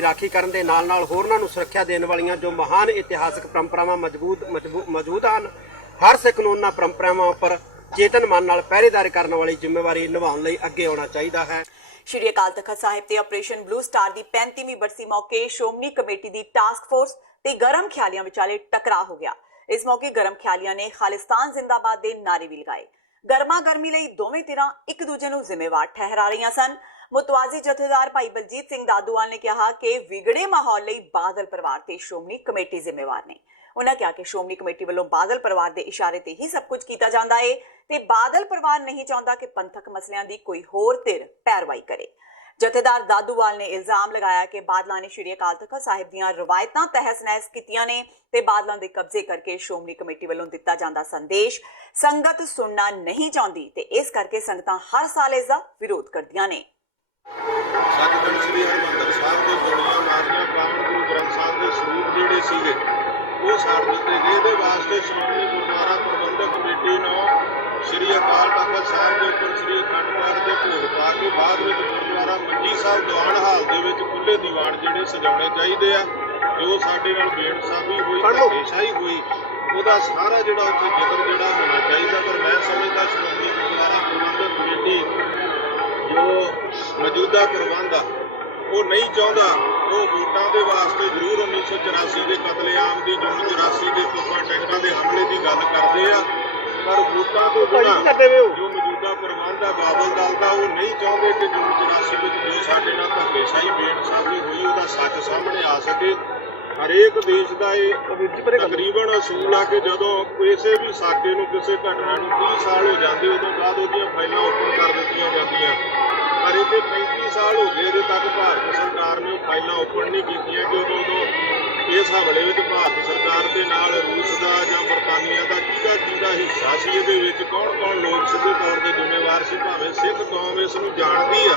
ਰਾਖੀ ਕਰਨ ਦੇ ਨਾਲ ਹੋਰਨਾਂ ਨੂੰ ਸੁਰੱਖਿਆ ਦੇਣ ਵਾਲੀਆਂ ਜੋ ਮਹਾਨ ਇਤਿਹਾਸਕ ਪਰੰਪਰਾਵਾਂ ਮੌਜੂਦ ਹਨ, ਹਰ ਸਿੱਖ ਨੂੰ ਉਹਨਾਂ ਪਰੰਪਰਾਵਾਂ ਉੱਪਰ ਚੇਤਨ ਮਨ ਨਾਲ ਪਹਿਰੇਦਾਰੀ ਕਰਨ ਵਾਲੀ ਜ਼ਿੰਮੇਵਾਰੀ ਨਿਭਾਉਣ ਲਈ ਅੱਗੇ ਆਉਣਾ ਚਾਹੀਦਾ ਹੈ। ਸ਼੍ਰੀ ਅਕਾਲ ਤਖਤ ਸਾਹਿਬ ਤੇ ਆਪਰੇਸ਼ਨ ਬਲੂ ਸਟਾਰ ਦੀ 35ਵੀਂ ਬਰਸੀ ਮੌਕੇ ਸ਼੍ਰੋਮਣੀ ਕਮੇਟੀ ਦੀ ਟਾਸਕ ਫੋਰਸ ਤੇ ਗਰਮ ਖਿਆਲੀਆਂ ਵਿਚਾਲੇ ਟਕਰਾਅ ਹੋ ਗਿਆ। ਇਸ ਮੌਕੇ ਗਰਮ ਖਿਆਲੀਆਂ ਨੇ ਖਾਲਿਸਤਾਨ ਜ਼ਿੰਦਾਬਾਦ ਦੇ ਨਾਅਰੇ ਵੀ ਲਗਾਏ। ਗਰਮਾ ਗਰਮੀ ਲਈ ਦੋਵੇਂ ਧਿਰਾਂ ਇੱਕ ਦੂਜੇ ਨੂੰ ਜ਼ਿੰਮੇਵਾਰ ਠਹਿਰਾ ਰਹੀਆਂ ਸਨ। ਮੁਤਵਾਜ਼ੀ ਜਥੇਦਾਰ ਭਾਈ ਬਲਜੀਤ ਸਿੰਘ ਦਾਦੂਵਾਲ ਨੇ ਕਿਹਾ ਕਿ ਵਿਗੜੇ ਮਾਹੌਲ ਲਈ ਬਾਦਲ ਪਰਿਵਾਰ ਤੇ ਸ਼੍ਰੋਮਣੀ ਕਮੇਟੀ ਜ਼ਿੰਮੇਵਾਰ ਨੇ। ਉਹਨਾਂ ਕਿਹਾ ਕਿ ਸ਼੍ਰੋਮਣੀ ਕਮੇਟੀ ਵੱਲੋਂ ਬਾਦਲ ਪਰਿਵਾਰ ਦੇ ਇਸ਼ਾਰੇ ਤੇ ਹੀ ਸਭ ਕੁਝ ਕੀਤਾ ਜਾਂਦਾ ਹੈ ਤੇ ਬਾਦਲ ਪਰਿਵਾਰ ਨਹੀਂ ਚਾਹੁੰਦਾ ਕਿ ਪੰਥਕ ਮਸਲਿਆਂ ਦੀ ਕੋਈ ਹੋਰ ਧਿਰ ਪੈਰਵਾਈ ਕਰੇ। ਜਥੇਦਾਰ ਦਾਦੂਵਾਲ ਨੇ ਇਲਜ਼ਾਮ ਲਗਾਇਆ ਕਿ ਬਾਦਲਾਂ ਨੇ ਸ਼੍ਰੀ ਅਕਾਲ ਤਖਤ ਸਾਹਿਬ ਦੀਆਂ ਰਵਾਇਤਾਂ ਤਹਿਸ-ਨਹਿਸ ਕੀਤੀਆਂ ਨੇ ਤੇ ਬਾਦਲਾਂ ਦੇ ਕਬਜ਼ੇ ਕਰਕੇ ਸ਼੍ਰੋਮਣੀ ਕਮੇਟੀ ਵੱਲੋਂ ਦਿੱਤਾ ਜਾਂਦਾ ਸੰਦੇਸ਼ ਸੰਗਤ ਸੁਣਨਾ ਨਹੀਂ ਚਾਹੁੰਦੀ ਤੇ ਇਸ ਕਰਕੇ ਸੰਗਤਾਂ ਹਰ ਸਾਲ ਇਸ ਦਾ ਵਿਰੋਧ ਕਰਦੀਆਂ ਨੇ। ਸਤਿਗੁਰੂ ਸ੍ਰੀ ਹਰਿਮੰਦਰ ਸਾਹਿਬ ਦੇ ਗੋਲੀਆਂ ਮਾਰੀਆਂ ਪਾਵਨ ਗੁਰੂ ਗ੍ਰੰਥ ਸਾਹਿਬ ਦੇ ਸਰੂਪ ਜਿਹੜੇ ਸੀਗੇ ਉਹ ਸਾੜ ਦਿੱਤੇ ਗਏ। ਇਹਦੇ ਵਾਸਤੇ ਸ਼੍ਰੋਮਣੀ ਗੁਰਦੁਆਰਾ ਪ੍ਰਬੰਧਕ ਕਮੇਟੀ ਨੂੰ ਸ੍ਰੀ ਅਕਾਲ ਤਖਤ ਸਾਹਿਬ ਦੇ ਉੱਪਰ ਸ੍ਰੀ ਅਖੰਡ ਪਾਠ ਦੇ ਭੋਗ ਪਾ ਕੇ ਬਾਅਦ ਵਿੱਚ ਗੁਰਦੁਆਰਾ ਮੰਜੀ ਸਾਹਿਬ ਦੀਵਾਨ ਹਾਲ ਦੇ ਵਿੱਚ ਖੁੱਲੇ ਦੀਵਾਨ ਜਿਹੜੇ ਸਜਾਉਣੇ ਚਾਹੀਦੇ ਆ। ਜੋ ਸਾਡੇ ਨਾਲ ਬੇਇਨਸਾਫੀ ਹੋਈ, ਧੱਕੇਸ਼ਾਹੀ ਹੋਈ, ਉਹਦਾ ਸਾਰਾ ਜਿਹੜਾ ਉੱਥੇ ਜ਼ਿਕਰ ਜਿਹੜਾ ਹੋਣਾ ਚਾਹੀਦਾ। ਪਰ ਮੈਂ ਸਮਝਦਾ ਸ਼੍ਰੋਮਣੀ ਗੁਰਦੁਆਰਾ ਪ੍ਰਬੰਧਕ ਕਮੇਟੀ ਜੋ ਮੌਜੂਦਾ ਪ੍ਰਬੰਧ ਆ ਉਹ ਨਹੀਂ ਚਾਹੁੰਦਾ। ਉਹ ਵੋਟਾਂ ਦੇ ਵਾਸਤੇ ਜ਼ਰੂਰ 1984 ਦੇ ਕਤਲੇਆਮ ਦੀ, ਜੂਨ 84 ਦੇ ਤੋਪਾਂ ਟੈਂਕਾਂ ਦੇ ਹਮਲੇ ਦੀ ਗੱਲ ਕਰਦੇ ਆ, ਪਰ ਵੋਟਾਂ ਤੋਂ ਬਿਨਾਂ ਜੋ ਮੌਜੂਦਾ ਪ੍ਰਬੰਧ ਆ ਬਾਦਲ ਦਲ ਦਾ ਉਹ ਨਹੀਂ ਚਾਹੁੰਦੇ ਕਿ ਜੂਨ 84 ਵਿੱਚ ਜੋ ਸਾਡੇ ਨਾਲ ਧੱਕੇਸ਼ਾਹੀ ਬੇਇਨਸਾਫੀ ਹੋਈ ਉਹਦਾ ਸੱਚ ਸਾਹਮਣੇ ਆ ਸਕੇ। ਹਰੇਕ ਦੇਸ਼ ਦਾ ਇਹ ਤਕਰੀਬਨ ਅਸੂਲ ਆ ਕਿ ਜਦੋਂ ਕਿਸੇ ਵੀ ਸਾਕੇ ਨੂੰ, ਕਿਸੇ ਘਟਨਾ ਨੂੰ 30 ਸਾਲ ਹੋ ਜਾਂਦੇ ਉਦੋਂ ਬਾਅਦ ਉਹਦੀਆਂ ਫਾਈਲਾਂ ਓਪਨ ਕਰ ਦਿੱਤੀਆਂ ਜਾਂਦੀਆਂ। ਪਰ ਇਹਦੇ 35 ਸਾਲ ਹੋ ਗਏ, ਅਜੇ ਤੱਕ ਭਾਰਤ ਸਰਕਾਰ ਨੇ ਫਾਈਲਾਂ ਓਪਨ ਨਹੀਂ ਕੀਤੀਆਂ ਕਿ ਉਦੋਂ ਇਸ ਹਮਲੇ ਵਿੱਚ ਭਾਰਤ ਸਰਕਾਰ ਦੇ ਨਾਲ ਰੂਸ ਦਾ ਜਾਂ ਬਰਤਾਨੀਆ ਦਾ ਕਿਹਦਾ ਹਿੱਸਾ ਸੀ, ਇਹਦੇ ਵਿੱਚ ਕੌਣ ਲੋਕ ਸਿੱਧੇ ਤੌਰ ਤੇ ਜ਼ਿੰਮੇਵਾਰ ਸੀ। ਭਾਵੇਂ ਸਿੱਖ ਕੌਮ ਇਸ ਨੂੰ ਜਾਣਦੀ ਆ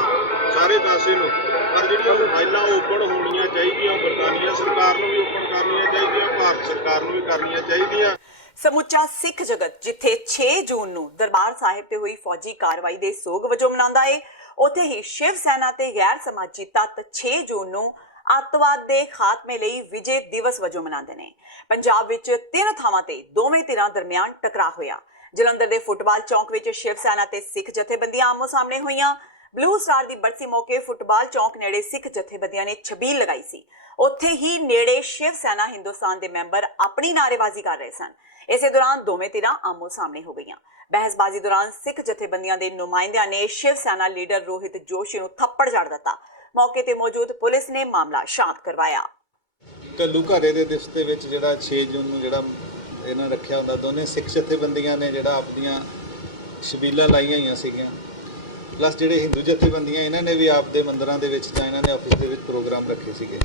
ਸਾਰੇ ਪਾਸੇ ਨੂੰ, ਪਰ ਜਿਹੜੀਆਂ ਫਾਈਲਾਂ ਓਪਨ ਹੋਣੀਆਂ ਚਾਹੀਦੀਆਂ ਬਰਤਾਨੀਆ ਸਰਕਾਰ ਨੂੰ ਵੀ ਓਪਨ ਕਰਨੀਆਂ ਚਾਹੀਦੀਆਂ, ਭਾਰਤ ਸਰਕਾਰ ਨੂੰ ਵੀ ਕਰਨੀਆਂ ਚਾਹੀਦੀਆਂ। ਸਮੁੱਚਾ ਸਿੱਖ ਜਗਤ ਜਿੱਥੇ 6 ਜੂਨ ਨੂੰ ਦਰਬਾਰ ਸਾਹਿਬ ਤੇ ਹੋਈ ਫੌਜੀ ਕਾਰਵਾਈ ਦੇ ਸੋਗ ਵਜੋਂ ਮਨਾਉਂਦਾ ਹੈ, ਉੱਥੇ ਹੀ ਸ਼ਿਵ ਸੈਨਾ ਤੇ ਗੈਰ ਸਮਾਜੀ ਤੱਤ 6 ਜੂਨ ਨੂੰ ਅੱਤਵਾਦ ਦੇ ਖਾਤਮੇ ਲਈ ਵਿਜੇ ਦਿਵਸ ਵਜੋਂ ਮਨਾਉਂਦੇ ਨੇ। ਪੰਜਾਬ ਵਿੱਚ 3 ਥਾਵਾਂ ਤੇ ਦੋਵੇਂ ਧਿਰਾਂ ਦਰਮਿਆਨ ਟਕਰਾਅ ਹੋਇਆ। ਜਲੰਧਰ ਦੇ ਫੁੱਟਬਾਲ ਚੌਂਕ ਵਿੱਚ ਸ਼ਿਵ ਸੈਨਾ ਤੇ ਸਿੱਖ ਜਥੇਬੰਦੀਆਂ ਆਮੋ ਸਾਹਮਣੇ ਹੋਈਆਂ। ਬਲੂ ਸਟਾਰ ਦੀ ਬਰਸੀ ਮੌਕੇ ਫੁੱਟਬਾਲ ਚੌਂਕ ਨੇੜੇ ਸਿੱਖ ਜਥੇਬੰਦੀਆਂ ਨੇ ਛਬੀਲ ਲਗਾਈ ਸੀ। ਉੱਥੇ ਹੀ ਨੇੜੇ ਸ਼ਿਵ ਸੈਨਾ ਹਿੰਦੁਸਤਾਨ ਦੇ ਮੈਂਬਰ ਆਪਣੀ ਨਾਅਰੇਬਾਜ਼ੀ ਕਰ ਰਹੇ ਸਨ। ਇਸੇ ਦੌਰਾਨ ਦੋਵੇਂ ਧਿਰਾਂ ਆਮੋ ਸਾਹਮਣੇ ਹੋ ਗਈਆਂ। ਬਹਿਸਬਾਜ਼ੀ ਦੌਰਾਨ ਸਿੱਖ ਜਥੇਬੰਦੀਆਂ ਦੇ ਨੁਮਾਇੰਦਿਆਂ ਨੇ ਸ਼ਿਵ ਸੈਨਾ ਲੀਡਰ ਰੋਹਿਤ ਜੋਸ਼ੀ ਨੂੰ ਥੱਪੜ ਜੜ ਦਿੱਤਾ। ਮੌਕੇ ਤੇ ਮੌਜੂਦ ਪੁਲਿਸ ਨੇ ਮਾਮਲਾ ਸ਼ਾਂਤ ਕਰਵਾਇਆ। ਘੱਲੂ ਘਾਰੇ ਦੇ ਦਿਵਸ ਦੇ ਵਿੱਚ ਜਿਹੜਾ 6 ਜੂਨ ਨੂੰ ਜਿਹੜਾ ਇਹਨਾਂ ਰੱਖਿਆ ਹੁੰਦਾ, ਦੋਨੇ ਸਿੱਖ ਜਥੇਬੰਦੀਆਂ ਨੇ ਜਿਹੜਾ ਆਪਣੀਆਂ ਛਬੀਲਾਂ ਲਾਈਆਂ ਹੋਈਆਂ ਸੀਗੀਆਂ, ਪਲੱਸ ਜਿਹੜੇ ਹਿੰਦੂ ਜਥੇਬੰਦੀਆਂ ਇਹਨਾਂ ਨੇ ਵੀ ਆਪ ਦੇ ਮੰਦਰਾਂ ਦੇ ਵਿੱਚ ਜਾਂ ਇਹਨਾਂ ਨੇ ਆਫਿਸ ਦੇ ਵਿੱਚ ਪ੍ਰੋਗਰਾਮ ਰੱਖੇ ਸੀਗੇ।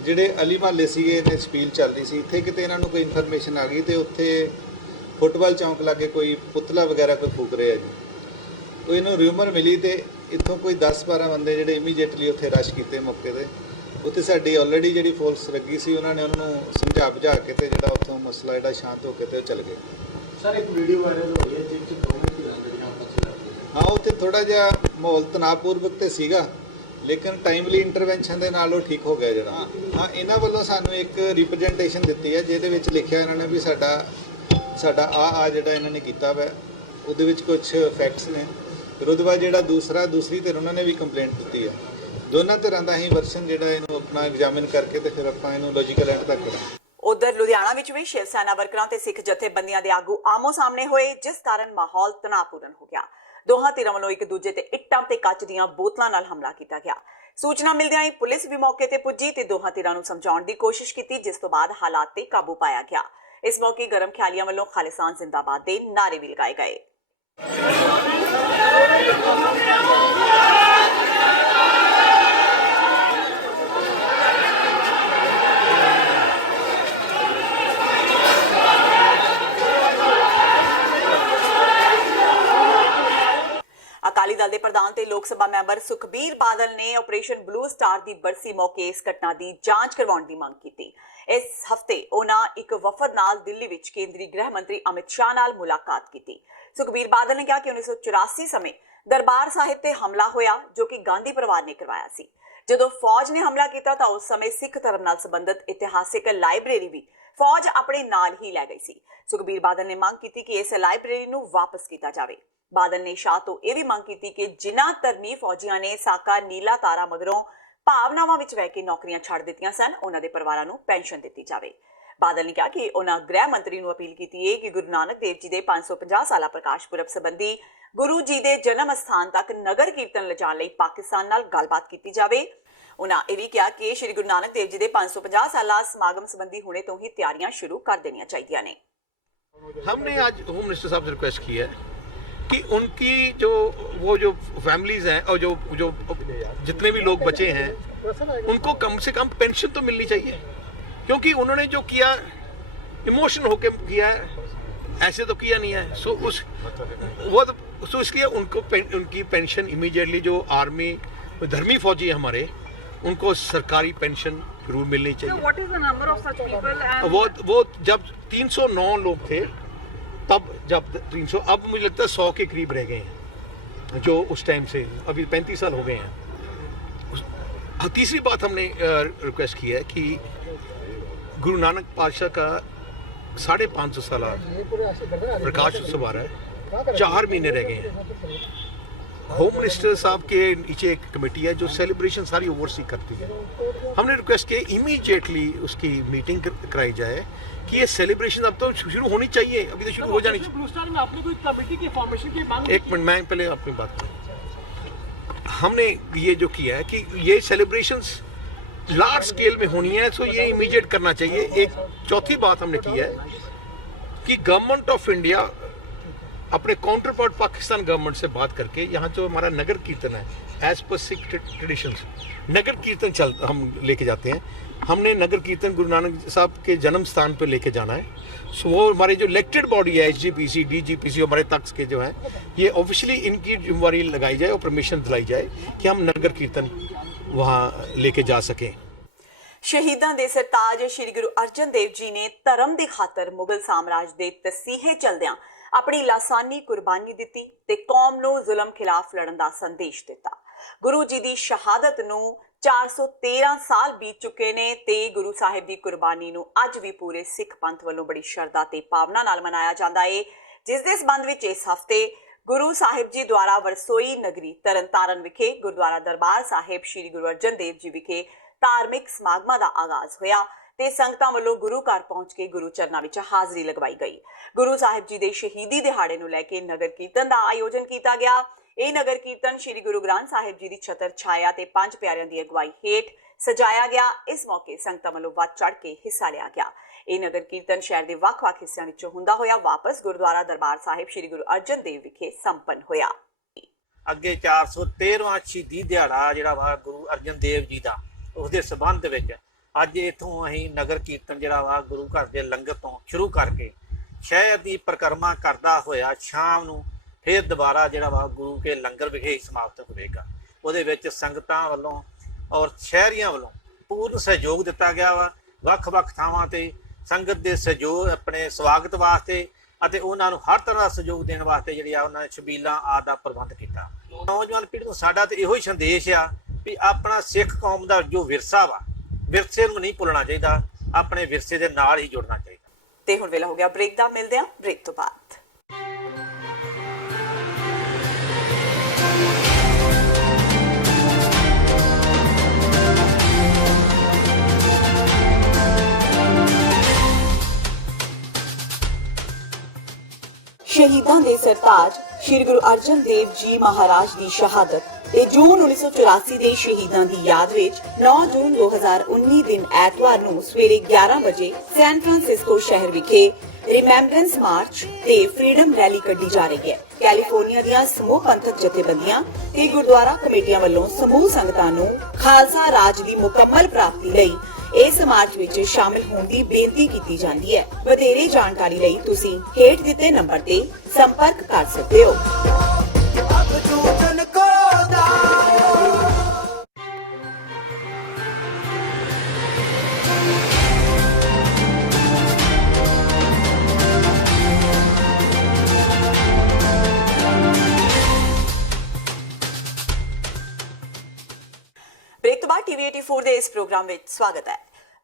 ਜਿਹੜੇ ਅਲੀ ਮਹੱਲੇ ਸੀਗੇ ਇਹਨੇ ਛਬੀਲ ਚੱਲ ਰਹੀ ਸੀ, ਇੱਥੇ ਕਿਤੇ ਇਹਨਾਂ ਨੂੰ ਕੋਈ ਇਨਫੋਰਮੇਸ਼ਨ ਆ ਗਈ ਤੇ ਉੱਥੇ ਫੁੱਟਬਾਲ ਚੌਂਕ ਲਾਗੇ ਕੋਈ ਪੁਤਲਾ ਵਗੈਰਾ ਕੋਈ ਫੂਕ ਰਿਹਾ ਜੀ। ਉਹ ਇਹਨੂੰ ਰਿਊਮਰ ਮਿਲੀ ਤੇ ਇੱਥੋਂ ਕੋਈ 10-12 ਬੰਦੇ ਜਿਹੜੇ ਇਮੀਡੀਏਟਲੀ ਉੱਥੇ ਰਸ਼ ਕੀਤੇ ਮੌਕੇ ਤੇ। ਉੱਥੇ ਸਾਡੀ ਆਲਰੇਡੀ ਜਿਹੜੀ ਫੋਰਸ ਲੱਗੀ ਸੀ ਉਹਨਾਂ ਨੇ ਉਹਨਾਂ ਨੂੰ ਸਮਝਾ ਬੁਝਾ ਕੇ ਤੇ ਜਿਹੜਾ ਉੱਥੋਂ ਮਸਲਾ ਜਿਹੜਾ ਸ਼ਾਂਤ ਹੋ ਕੇ ਤੇ ਉਹ ਚੱਲ ਗਏ। ਸਰ ਇੱਕ ਵੀਡੀਓ ਵਾਇਰਲ ਹੋ ਰਹੀ ਹੈ ਜਿਸ 'ਚ ਦੋਵੇਂ ਧਿਰਾਂ ਜਿਹੜੀਆਂ ਆਪਸ ਵਿੱਚ ਲੜਦੀਆਂ। ਹਾਂ, ਉੱਥੇ ਥੋੜਾ ਜਿਹਾ ਮਾਹੌਲ ਤਣਾਅਪੂਰਵਕ ਤੇ ਸੀਗਾ, ਲੇਕਿਨ ਟਾਈਮਲੀ ਇੰਟਰਵੈਂਸ਼ਨ ਦੇ ਨਾਲ ਉਹ ਠੀਕ ਹੋ ਗਿਆ ਜਿਹੜਾ। ਹਾਂ, ਇਹਨਾਂ ਵੱਲੋਂ ਸਾਨੂੰ ਇੱਕ ਰਿਪਰੈਜ਼ੈਂਟੇਸ਼ਨ ਦਿੱਤੀ ਹੈ ਜਿਹਦੇ ਵਿੱਚ ਲਿਖਿਆ ਇਹਨਾਂ ਨੇ ਵੀ ਸਾਡਾ ਜਿਹੜਾ ਇਹਨਾਂ ਨੇ ਕੀਤਾ ਵਾ ਉਹਦੇ ਵਿੱਚ ਕੁਝ ਫੈਕਟਸ ਨੇ। ਫਿਰ ਉਹਦੇ ਬਾਅਦ ਜਿਹੜਾ ਦੂਸਰੀ ਧਿਰ ਉਹਨਾਂ ਨੇ ਵੀ ਕੰਪਲੇਂਟ ਦਿੱਤੀ ਹੈ। ਦੋਨਾਂ ਧਿਰਾਂ ਦਾ ਹੀ ਵਰਸ਼ਨ ਜਿਹੜਾ ਇਹਨੂੰ ਆਪਣਾ ਐਗਜ਼ਾਮਿਨ ਕਰਕੇ ਤੇ ਫਿਰ ਆਪਾਂ ਇਹਨੂੰ ਲੌਜੀਕਲ ਐਂਡ ਤੱਕ ਕਰਾਂਗੇ। ਉਧਰ ਲੁਧਿਆਣਾ ਵਿੱਚ ਵੀ ਸ਼ਿਵ ਸੈਨਾ ਵਰਕਰਾਂ ਤੇ ਸਿੱਖ ਜਥੇਬੰਦੀਆਂ ਦੇ ਆਗੂ ਆਮੋ ਸਾਹਮਣੇ ਹੋਏ, ਜਿਸ ਕਾਰਨ ਮਾਹੌਲ ਤਣਾਅਪੂਰਨ ਹੋ ਗਿਆ। ਦੋਹਾਂ ਧਿਰਾਂ ਵੱਲੋਂ ਇੱਕ ਦੂਜੇ ਤੇ ਇੱਟਾਂ ਤੇ ਕੱਚ ਦੀਆਂ ਬੋਤਲਾਂ ਨਾਲ ਹਮਲਾ ਕੀਤਾ ਗਿਆ। ਸੂਚਨਾ ਮਿਲਦਿਆਂ ਹੀ ਪੁਲਿਸ ਵੀ ਮੌਕੇ ਤੇ ਪੁੱਜੀ ਤੇ ਦੋਹਾਂ ਧਿਰਾਂ ਨੂੰ ਸਮਝਾਉਣ ਦੀ ਕੋਸ਼ਿਸ਼ ਕੀਤੀ, ਜਿਸ ਤੋਂ ਬਾਅਦ ਹਾਲਾਤ ਤੇ ਕਾਬੂ ਪਾਇਆ ਗਿਆ। ਇਸ ਮੌਕੇ ਗਰਮ ਖਿਆਲੀਆਂ ਵੱਲੋਂ ਖਾਲਿਸਤਾਨ ਜ਼ਿੰਦਾਬਾਦ ਦੇ ਨਾਅਰੇ ਵੀ ਲਗਾਏ ਗਏ। ਅਕਾਲੀ ਦਲ ਦੇ ਪ੍ਰਧਾਨ ਤੇ ਲੋਕ ਸਭਾ ਮੈਂਬਰ ਸੁਖਬੀਰ ਬਾਦਲ ਨੇ ਆਪਰੇਸ਼ਨ ਬਲੂ ਸਟਾਰ ਦੀ ਬਰਸੀ ਮੌਕੇ ਇਸ ਘਟਨਾ ਦੀ ਜਾਂਚ ਕਰਵਾਉਣ ਦੀ ਮੰਗ ਕੀਤੀ। ਇਸ ਹਫਤੇ ਉਹਨਾਂ ਇੱਕ ਵਫਦ ਨਾਲ ਦਿੱਲੀ ਵਿੱਚ ਕੇਂਦਰੀ ਗ੍ਰਹਿ ਮੰਤਰੀ ਅਮਿਤ ਸ਼ਾਹ ਨਾਲ ਮੁਲਾਕਾਤ ਕੀਤੀ। ਸੁਖਬੀਰ ਬਾਦਲ ਨੇ ਕਿਹਾ ਕਿ 1984 ਸਮੇਂ ਦਰਬਾਰ ਸਾਹਿਬ ਤੇ ਹਮਲਾ ਹੋਇਆ ਜੋ ਕਿ ਗਾਂਧੀ ਪਰਿਵਾਰ ਨੇ ਕਰਵਾਇਆ ਸੀ। ਜਦੋਂ ਫੌਜ ਨੇ ਹਮਲਾ ਕੀਤਾ ਤਾਂ ਉਸ ਸਮੇਂ ਸਿੱਖ ਧਰਮ ਨਾਲ ਸੰਬੰਧਿਤ ਇਤਿਹਾਸਿਕ ਲਾਇਬ੍ਰੇਰੀ ਵੀ ਫੌਜ ਆਪਣੇ ਨਾਲ ਹੀ ਲੈ ਗਈ ਸੀ। ਸੁਖਬੀਰ ਬਾਦਲ ਨੇ ਮੰਗ ਕੀਤੀ ਕਿ ਇਸ ਲਾਇਬ੍ਰੇਰੀ ਨੂੰ ਵਾਪਸ ਕੀਤਾ ਜਾਵੇ। ਬਾਦਲ ਨੇ ਸ਼ਾਹ ਤੋਂ ਇਹ ਵੀ ਮੰਗ ਕੀਤੀ ਕਿ ਜਿਨ੍ਹਾਂ ਧਰਮੀ ਫੌਜੀਆਂ ਨੇ ਸਾਕਾ ਨੀਲਾ ਤਾਰਾ ਮਗਰੋਂ ਭਾਵਨਾਵਾਂ ਵਿੱਚ ਵਹਿ ਕੇ ਨੌਕਰੀਆਂ ਛੱਡ ਦਿੱਤੀਆਂ ਸਨ, ਉਹਨਾਂ ਦੇ ਪਰਿਵਾਰਾਂ ਨੂੰ ਪੈਨਸ਼ਨ ਦਿੱਤੀ ਜਾਵੇ। ਬਾਦਲ ਨੇ ਕਿਹਾ ਕਿ ਉਹਨਾਂ ਗ੍ਰਹਿ ਮੰਤਰੀ ਨੂੰ ਅਪੀਲ ਕੀਤੀ ਹੈ ਕਿ ਗੁਰੂ ਨਾਨਕ ਦੇਵ ਜੀ ਦੇ 550 ਸਾਲਾ ਪ੍ਰਕਾਸ਼ ਪੁਰਬ ਸੰਬੰਧੀ ਗੁਰੂ ਜੀ ਦੇ ਜਨਮ ਸਥਾਨ ਤੱਕ ਨਗਰ ਕੀਰਤਨ ਲਿਜਾਣ ਲਈ ਪਾਕਿਸਤਾਨ ਨਾਲ ਗੱਲਬਾਤ ਕੀਤੀ ਜਾਵੇ। ਉਹਨਾਂ ਇਹ ਵੀ ਕਿਹਾ ਕਿ ਸ਼੍ਰੀ ਗੁਰੂ ਨਾਨਕ ਦੇਵ ਜੀ ਦੇ 550 ਸਾਲਾ ਸਮਾਗਮ ਸੰਬੰਧੀ ਹੁਣੇ ਤੋਂ ਹੀ ਤਿਆਰੀਆਂ शुरू कर देनी चाहिए ने। हमने आज होम मिनिस्टर साहब से रिक्वेस्ट की है कि उनकी जो फैमिलीज हैं और जो जितने भी लोग बचे हैं उनको कम से कम पेंशन तो मिलनी चाहिए, क्योंकि उन्होंने जो किया इमोशन होके किया है, ऐसे तो किया नहीं है। सो इसलिए उनकी पेंशन इमीडिएटली जो आर्मी धर्मी फौजी है हमारे, उनको सरकारी पेंशन जरूर मिलनी चाहिए। What is the number of such people? And वो जब 309 लोग थे तब, जब 300, अब मुझे लगता है 100 के करीब रह गए हैं जो उस टाइम से, अभी 35 साल हो गए हैं। तीसरी बात हमने रिक्वेस्ट की है कि गुरु नानक पातशाह का 550 साल प्रकाश उत्सव आ रहा है, 4 महीने रह गए हैं। होम मिनिस्टर साहब के नीचे एक कमेटी है जो सेलिब्रेशन सारी ओवरसी करती है। हमने रिक्वेस्ट किया इमीडिएटली उसकी मीटिंग कराई जाए कि ये सेलिब्रेशन अब तो शुरू होनी चाहिए, अभी तो शुरू हो जानी चाहिए। ब्लू स्टार में आपने कोई कमेटी की फॉर्मेशन की मांग एक मिनट, मैं पहले अपनी बात करूं। हमने ये जो किया है कि ये सेलिब्रेशंस लार्ज स्केल में होनी है, तो ये इमीडिएट करना चाहिए। एक चौथी बात हमने की है कि गवर्नमेंट ऑफ इंडिया अपने काउंटर पार्ट पाकिस्तान गवर्नमेंट से बात करके यहाँ जो हमारा नगर कीर्तन है एज पर सिख ट्रेडिशंस, नगर कीर्तन हम लेके जाते हैं। हमने नगर कीर्तन गुरु नानक साहब के जन्म स्थान पर लेके जाना है। सो वो हमारे जो इलेक्टेड बॉडी है HGPC DGPC हमारे तख्त के जो हैं, ये ऑफिशियली इनकी जिम्मेवारी लगाई जाए और परमिशन दिलाई जाए कि हम नगर कीर्तन वहाँ लेके जा सकें। ਸ਼ਹੀਦਾਂ ਦੇ ਸਰਤਾਜ ਸ਼੍ਰੀ ਗੁਰੂ ਅਰਜਨ ਦੇਵ ਜੀ ਨੇ ਧਰਮ ਦੀ ਖਾਤਰ ਮੁਗਲ ਸਾਮਰਾਜ ਦੇ ਤਸੀਹੇ ਚਲਦਿਆਂ ਆਪਣੀ ਲਾਸਾਨੀ ਕੁਰਬਾਨੀ ਦਿੱਤੀ ਤੇ ਕੌਮ ਨੂੰ ਜ਼ੁਲਮ ਖਿਲਾਫ ਲੜਨ ਦਾ ਸੰਦੇਸ਼ ਦਿੱਤਾ। ਗੁਰੂ ਜੀ ਦੀ ਸ਼ਹਾਦਤ ਨੂੰ 413 ਸਾਲ ਬੀਤ ਚੁੱਕੇ ਨੇ ਤੇ ਗੁਰੂ ਸਾਹਿਬ ਦੀ ਕੁਰਬਾਨੀ ਨੂੰ ਅੱਜ ਵੀ ਪੂਰੇ ਸਿੱਖ ਪੰਥ ਵੱਲੋਂ ਬੜੀ ਸ਼ਰਧਾ ਤੇ ਭਾਵਨਾ ਨਾਲ ਮਨਾਇਆ ਜਾਂਦਾ ਹੈ, ਜਿਸ ਦੇ ਸੰਬੰਧ ਵਿੱਚ ਇਸ ਹਫ਼ਤੇ ਗੁਰੂ ਸਾਹਿਬ ਜੀ ਦੁਆਰਾ ਵਰਸੋਈ ਨਗਰੀ ਤਰਨਤਾਰਨ ਵਿਖੇ ਗੁਰਦੁਆਰਾ ਦਰਬਾਰ ਸਾਹਿਬ ਸ਼੍ਰੀ ਗੁਰੂ ਅਰਜਨ ਦੇਵ ਜੀ ਵਿਖੇ ਧਾਰਮਿਕ ਸਮਾਗਮਾਂ ਦਾ ਆਗਾਜ਼ ਹੋਇਆ ਤੇ ਸੰਗਤਾਂ ਵੱਲੋਂ ਗੁਰੂ ਘਰ ਪਹੁੰਚ ਕੇ ਗੁਰੂ ਚਰਨਾਂ ਵਿੱਚ ਹਾਜ਼ਰੀ ਲਗਵਾਈ ਗਈ। ਗੁਰੂ ਸਾਹਿਬ ਜੀ ਦੇ ਸ਼ਹੀਦੀ ਦਿਹਾੜੇ ਨੂੰ ਲੈ ਕੇ ਨਗਰ ਕੀਰਤਨ ਦਾ ਆਯੋਜਨ ਕੀਤਾ ਗਿਆ। ਇਹ ਨਗਰ ਕੀਰਤਨ ਸ਼੍ਰੀ ਗੁਰੂ ਗ੍ਰੰਥ ਸਾਹਿਬ ਜੀ ਦੀ ਛਤਰ ਛਾਇਆ ਤੇ ਪੰਜ ਪਿਆਰਿਆਂ ਦੀ ਅਗਵਾਈ ਹੇਠ ਸਜਾਇਆ ਗਿਆ। ਇਸ ਮੌਕੇ ਸੰਗਤਾਂ ਵੱਲੋਂ ਵੱਧ ਚੜ੍ਹ ਕੇ ਹਿੱਸਾ ਲਿਆ ਗਿਆ। ਇਹ ਨਗਰ ਕੀਰਤਨ ਸ਼ਹਿਰ ਦੇ ਵੱਖ-ਵੱਖ ਹਿੱਸਿਆਂ ਵਿੱਚੋਂ ਹੁੰਦਾ ਹੋਇਆ ਵਾਪਸ ਗੁਰਦੁਆਰਾ ਦਰਬਾਰ ਸਾਹਿਬ ਸ਼੍ਰੀ ਗੁਰੂ ਅਰਜਨ ਦੇਵ ਵਿਖੇ ਸੰਪੰਨ ਹੋਇਆ। ਅੱਗੇ 413ਵਾਂ ਸ਼ਹੀਦੀ ਦਿਹਾੜਾ ਜਿਹੜਾ ਵਾ ਗੁਰੂ ਅਰਜਨ ਦੇਵ ਜੀ ਦਾ, ਉਸ ਦੇ ਸੰਬੰਧ ਵਿੱਚ ਅੱਜ ਇੱਥੋਂ ਅਸੀਂ ਨਗਰ ਕੀਰਤਨ ਜਿਹੜਾ ਵਾ ਗੁਰੂ ਘਰ ਦੇ ਲੰਗਰ ਤੋਂ ਸ਼ੁਰੂ ਕਰਕੇ ਸ਼ਹਿਰ ਦੀ ਪਰਿਕਰਮਾ ਕਰਦਾ ਹੋਇਆ ਸ਼ਾਮ ਨੂੰ ਫਿਰ ਦੁਬਾਰਾ ਜਿਹੜਾ ਵਾ ਗੁਰੂ ਕੇ ਲੰਗਰ ਵਿਖੇ ਸਮਾਪਤ ਹੋਵੇਗਾ। ਉਹਦੇ ਵਿੱਚ ਸੰਗਤਾਂ ਵੱਲੋਂ ਔਰ ਸ਼ਹਿਰੀਆਂ ਵੱਲੋਂ ਪੂਰਨ ਸਹਿਯੋਗ ਦਿੱਤਾ ਗਿਆ ਵਾ। ਵੱਖ-ਵੱਖ ਥਾਵਾਂ ਤੇ ਸੰਗਤ ਦੇ ਸਹਿਯੋਗ ਆਪਣੇ ਸਵਾਗਤ ਵਾਸਤੇ ਅਤੇ ਉਹਨਾਂ ਨੂੰ ਹਰ ਤਰ੍ਹਾਂ ਦਾ ਸਹਿਯੋਗ ਦੇਣ ਵਾਸਤੇ ਜਿਹੜੀ ਆ ਉਹਨਾਂ ਨੇ ਛਬੀਲਾਂ ਆਦਿ ਦਾ ਪ੍ਰਬੰਧ ਕੀਤਾ। ਨੌਜਵਾਨ ਪੀੜ੍ਹੀ ਨੂੰ ਸਾਡਾ ਤੇ ਇਹੋ ਹੀ ਸੰਦੇਸ਼ ਆ ਵੀ ਆਪਣਾ ਸਿੱਖ ਕੌਮ ਦਾ ਜੋ ਵਿਰਸਾ ਵਾ, ਵਿਰਸੇ ਨੂੰ ਨਹੀਂ ਭੁੱਲਣਾ ਚਾਹੀਦਾ, ਆਪਣੇ ਵਿਰਸੇ ਦੇ ਨਾਲ ਹੀ ਜੁੜਨਾ ਚਾਹੀਦਾ। ਤੇ ਹੁਣ ਵੇਲਾ ਹੋ ਗਿਆ ਬ੍ਰੇਕ ਦਾ, ਮਿਲਦੇ ਹਾਂ ਬ੍ਰੇਕ ਤੋਂ ਬਾਅਦ। ਸ਼ਹੀਦਾਂ ਦੇ ਸਰਤਾਜ ਸ਼੍ਰੀ ਗੁਰੂ ਅਰਜਨ ਦੇਵ ਜੀ ਮਹਾਰਾਜ ਦੀ ਸ਼ਹਾਦਤ ਇਹ ਜੂਨ 1984 ਦੇ ਸ਼ਹੀਦਾਂ ਦੀ ਯਾਦ ਵਿੱਚ 9 ਜੂਨ 2019 ਦਿਨ ਐਤਵਾਰ ਨੂੰ ਸਵੇਰੇ 11 ਵਜੇ ਸੈਨ ਫਰਾਂਸਿਸਕੋ ਸ਼ਹਿਰ ਵਿਖੇ ਰਿਮੈਂਬਰੈਂਸ ਮਾਰਚ ਤੇ ਫਰੀडम ਰੈਲੀ ਕੱਢੀ ਜਾ ਰਹੀ ਹੈ। ਕੈਲੀਫੋਰਨੀਆ ਦੀਆਂ ਸਮੂਹ ਪੰਥਕ ਜਥੇਬੰਦੀਆਂ ਤੇ ਗੁਰਦੁਆਰਾ ਕਮੇਟੀਆਂ ਵੱਲੋਂ ਸਮੂਹ ਸੰਗਤਾਂ ਨੂੰ ਖਾਲਸਾ ਰਾਜ ਦੀ ਮੁਕੰਮਲ ਪ੍ਰਾਪਤੀ ਲਈ ਇਸ ਮਾਰਚ ਵਿੱਚ ਸ਼ਾਮਿਲ ਹੋਣ ਦੀ ਬੇਨਤੀ ਕੀਤੀ ਜਾਂਦੀ ਹੈ। ਵਧੇਰੇ ਜਾਣਕਾਰੀ ਲਈ ਤੁਸੀਂ ਹੇਠ ਦਿੱਤੇ ਨੰਬਰ ਤੇ ਸੰਪਰਕ ਕਰ ਸਕਦੇ ਹੋ। ਬ੍ਰੇਕ ਤੋਂ ਬਾਅਦ ਇਸ ਪ੍ਰੋਗਰਾਮ ਵਿੱਚ ਸਵਾਗਤ ਹੈ।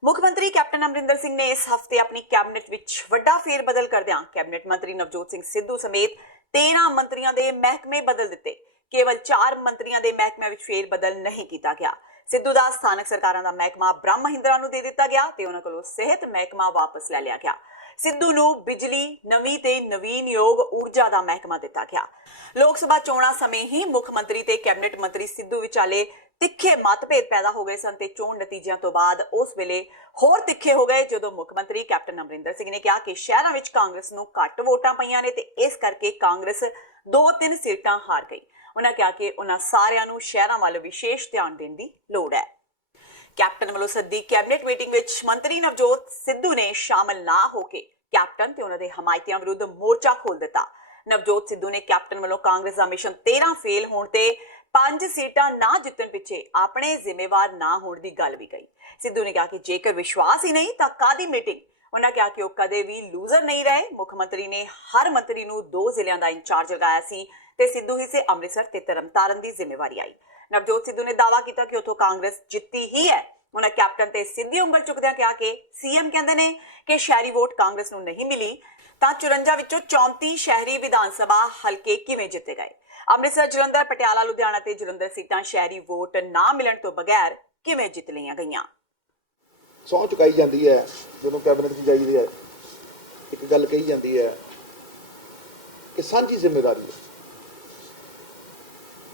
ਮੁੱਖ ਮੰਤਰੀ ਕੈਪਟਨ ਅਮਰਿੰਦਰ ਸਿੰਘ ਨੇ ਇਸ ਹਫਤੇ ਆਪਣੀ ਕੈਬਨਿਟ ਵਿੱਚ ਵੱਡਾ ਫੇਰ-ਬਦਲ ਕਰਦਿਆਂ ਕੈਬਨਿਟ ਮੰਤਰੀ ਨਵਜੋਤ ਸਿੰਘ ਸਿੱਧੂ ਸਮੇਤ 13 ਮੰਤਰੀਆਂ ਦੇ ਮਹਿਕਮੇ ਬਦਲ ਦਿੱਤੇ। ਕੇਵਲ 4 ਮੰਤਰੀਆਂ ਦੇ ਮਹਿਕਮਿਆਂ ਵਿੱਚ ਫੇਰ-ਬਦਲ ਨਹੀਂ ਕੀਤਾ ਗਿਆ। ਸਿੱਧੂ ਦਾ ਸਥਾਨਕ ਸਰਕਾਰਾਂ ਦਾ ਮਹਿਕਮਾ ਬ੍ਰਹਮ ਮਹਿੰਦਰਾ ਨੂੰ ਦੇ ਦਿੱਤਾ ਗਿਆ ਤੇ ਉਹਨਾਂ ਕੋਲੋਂ ਸਿਹਤ ਮਹਿਕਮਾ ਵਾਪਸ ਲੈ ਲਿਆ ਗਿਆ। ਸਿੱਧੂ ਨੂੰ ਬਿਜਲੀ, ਨਵੀਂ ਤੇ ਨਵੀਨਯੋਗ ਊਰਜਾ ਦਾ ਮਹਿਕਮਾ ਦਿੱਤਾ ਗਿਆ। ਲੋਕ ਸਭਾ ਚੋਣਾਂ ਸਮੇਂ ਹੀ ਮੁੱਖ ਮੰਤਰੀ ਤੇ ਕੈਬਨਿਟ ਮੰਤਰੀ ਸਿੱਧੂ ਵਿਚਾਲੇ ਤਿੱਖੇ ਮਤਭੇਦ ਪੈਦਾ ਹੋ ਗਏ ਸਨ ਤੇ ਚੋਣ ਨਤੀਜਿਆਂ ਤੋਂ ਬਾਅਦ ਉਸ ਵੇਲੇ ਹੋਰ ਤਿੱਖੇ ਹੋ ਗਏ ਜਦੋਂ ਮੁੱਖ ਮੰਤਰੀ ਕੈਪਟਨ ਅਮਰਿੰਦਰ ਸਿੰਘ ਨੇ ਕਿਹਾ ਕਿ ਸ਼ਹਿਰਾਂ ਵਿੱਚ ਕਾਂਗਰਸ ਨੂੰ ਘੱਟ ਵੋਟਾਂ ਪਈਆਂ ਨੇ ਤੇ ਇਸ ਕਰਕੇ ਕਾਂਗਰਸ 2-3 ਸੀਟਾਂ ਹਾਰ ਗਈ। ਉਹਨਾਂ ਕਿਹਾ ਕਿ ਉਹਨਾਂ ਸਾਰਿਆਂ ਨੂੰ ਸ਼ਹਿਰਾਂ ਵੱਲ ਵਿਸ਼ੇਸ਼ ਧਿਆਨ ਦੇਣ ਦੀ ਲੋੜ ਹੈ। ਕੈਪਟਨ ਵੱਲੋਂ ਸੱਦੀ ਕੈਬਨਿਟ ਮੀਟਿੰਗ ਵਿੱਚ ਮੰਤਰੀ ਨਵਜੋਤ ਸਿੱਧੂ ਨੇ ਸ਼ਾਮਲ ਨਾ ਹੋ ਕੇ ਕੈਪਟਨ ਤੇ ਉਹਨਾਂ ਦੇ ਹਮਾਇਤੀਆਂ ਵਿਰੁੱਧ ਮੋਰਚਾ ਖੋਲ ਦਿੱਤਾ। ਨਵਜੋਤ ਸਿੱਧੂ ਨੇ ਕੈਪਟਨ ਵੱਲੋਂ ਕਾਂਗਰਸ ਦਾ ਮਿਸ਼ਨ 13 ਫੇਲ ਹੋਣ ਤੇ 5 ਸੀਟਾਂ ਨਾ ਜਿੱਤਣ ਪਿੱਛੇ ਆਪਣੇ ਜ਼ਿੰਮੇਵਾਰ ਨਾ ਹੋਣ ਦੀ ਗੱਲ ਵੀ ਕਹੀ। ਸਿੱਧੂ ਨੇ ਕਿਹਾ ਕਿ ਜੇਕਰ ਵਿਸ਼ਵਾਸ ਹੀ ਨਹੀਂ ਤਾਂ ਕਾਦੀ ਮੀਟਿੰਗ। ਉਹਨਾਂ ਕਿਹਾ ਕਿ ਉਹ ਕਦੇ ਵੀ ਲੂਜ਼ਰ ਨਹੀਂ ਰਹੇ। ਮੁੱਖ ਮੰਤਰੀ ਨੇ ਹਰ ਮੰਤਰੀ ਨੂੰ 2 ਜ਼ਿਲ੍ਹਿਆਂ ਦਾ ਇੰਚਾਰਜ ਲਗਾਇਆ ਸੀ ਤੇ ਸਿੱਧੂ ਹੀ ਸੇ ਅੰਮ੍ਰਿਤਸਰ ਤੇ ਤਰਨਤਾਰਨ ਦੀ ਜ਼ਿੰਮੇਵਾਰੀ ਆਈ। ਨਵਜੋਤ ਸਿੱਧੂ ਨੇ ਦਾਅਵਾ ਕੀਤਾ ਕਿ ਉੱਥੋਂ ਕਾਂਗਰਸ ਜਿੱਤੀ ਹੀ ਹੈ। ਉਹਨਾਂ ਕੈਪਟਨ ਤੇ ਸਿੱਧੀ ਉਂਗਲ ਚੁੱਕਦਿਆਂ ਕਿਹਾ ਕਿ ਸੀਐਮ ਕਹਿੰਦੇ ਨੇ ਕਿ ਸ਼ਹਿਰੀ ਵੋਟ ਕਾਂਗਰਸ ਨੂੰ ਨਹੀਂ ਮਿਲੀ ਤਾਂ 54 ਵਿੱਚੋਂ 34 ਸ਼ਹਿਰੀ ਵਿਧਾਨ ਸਭਾ ਹਲਕੇ ਕਿਵੇਂ ਜਿੱਤੇ ਗਏ। ਅੰਮ੍ਰਿਤਸਰ, ਜਲੰਧਰ, ਪਟਿਆਲਾ, ਲੁਧਿਆਣਾ ਤੇ ਜਲੰਧਰ ਸੀਟਾਂ ਸ਼ਹਿਰੀ ਵੋਟ ਨਾ ਮਿਲਣ ਤੋਂ ਬਗੈਰ ਕਿਵੇਂ ਜਿੱਤ ਲਈਆਂ ਗਈਆਂ। ਸਹੁੰ ਚੁਕਾਈ ਜਾਂਦੀ ਹੈ ਜਦੋਂ ਕੈਬਨਿਟ 'ਚ ਜਾਈਦੀ ਹੈ, ਇੱਕ ਗੱਲ ਕਹੀ ਜਾਂਦੀ ਹੈ ਕਿ ਸਾਂਝੀ ਜ਼ਿੰਮੇਵਾਰੀ ਹੈ,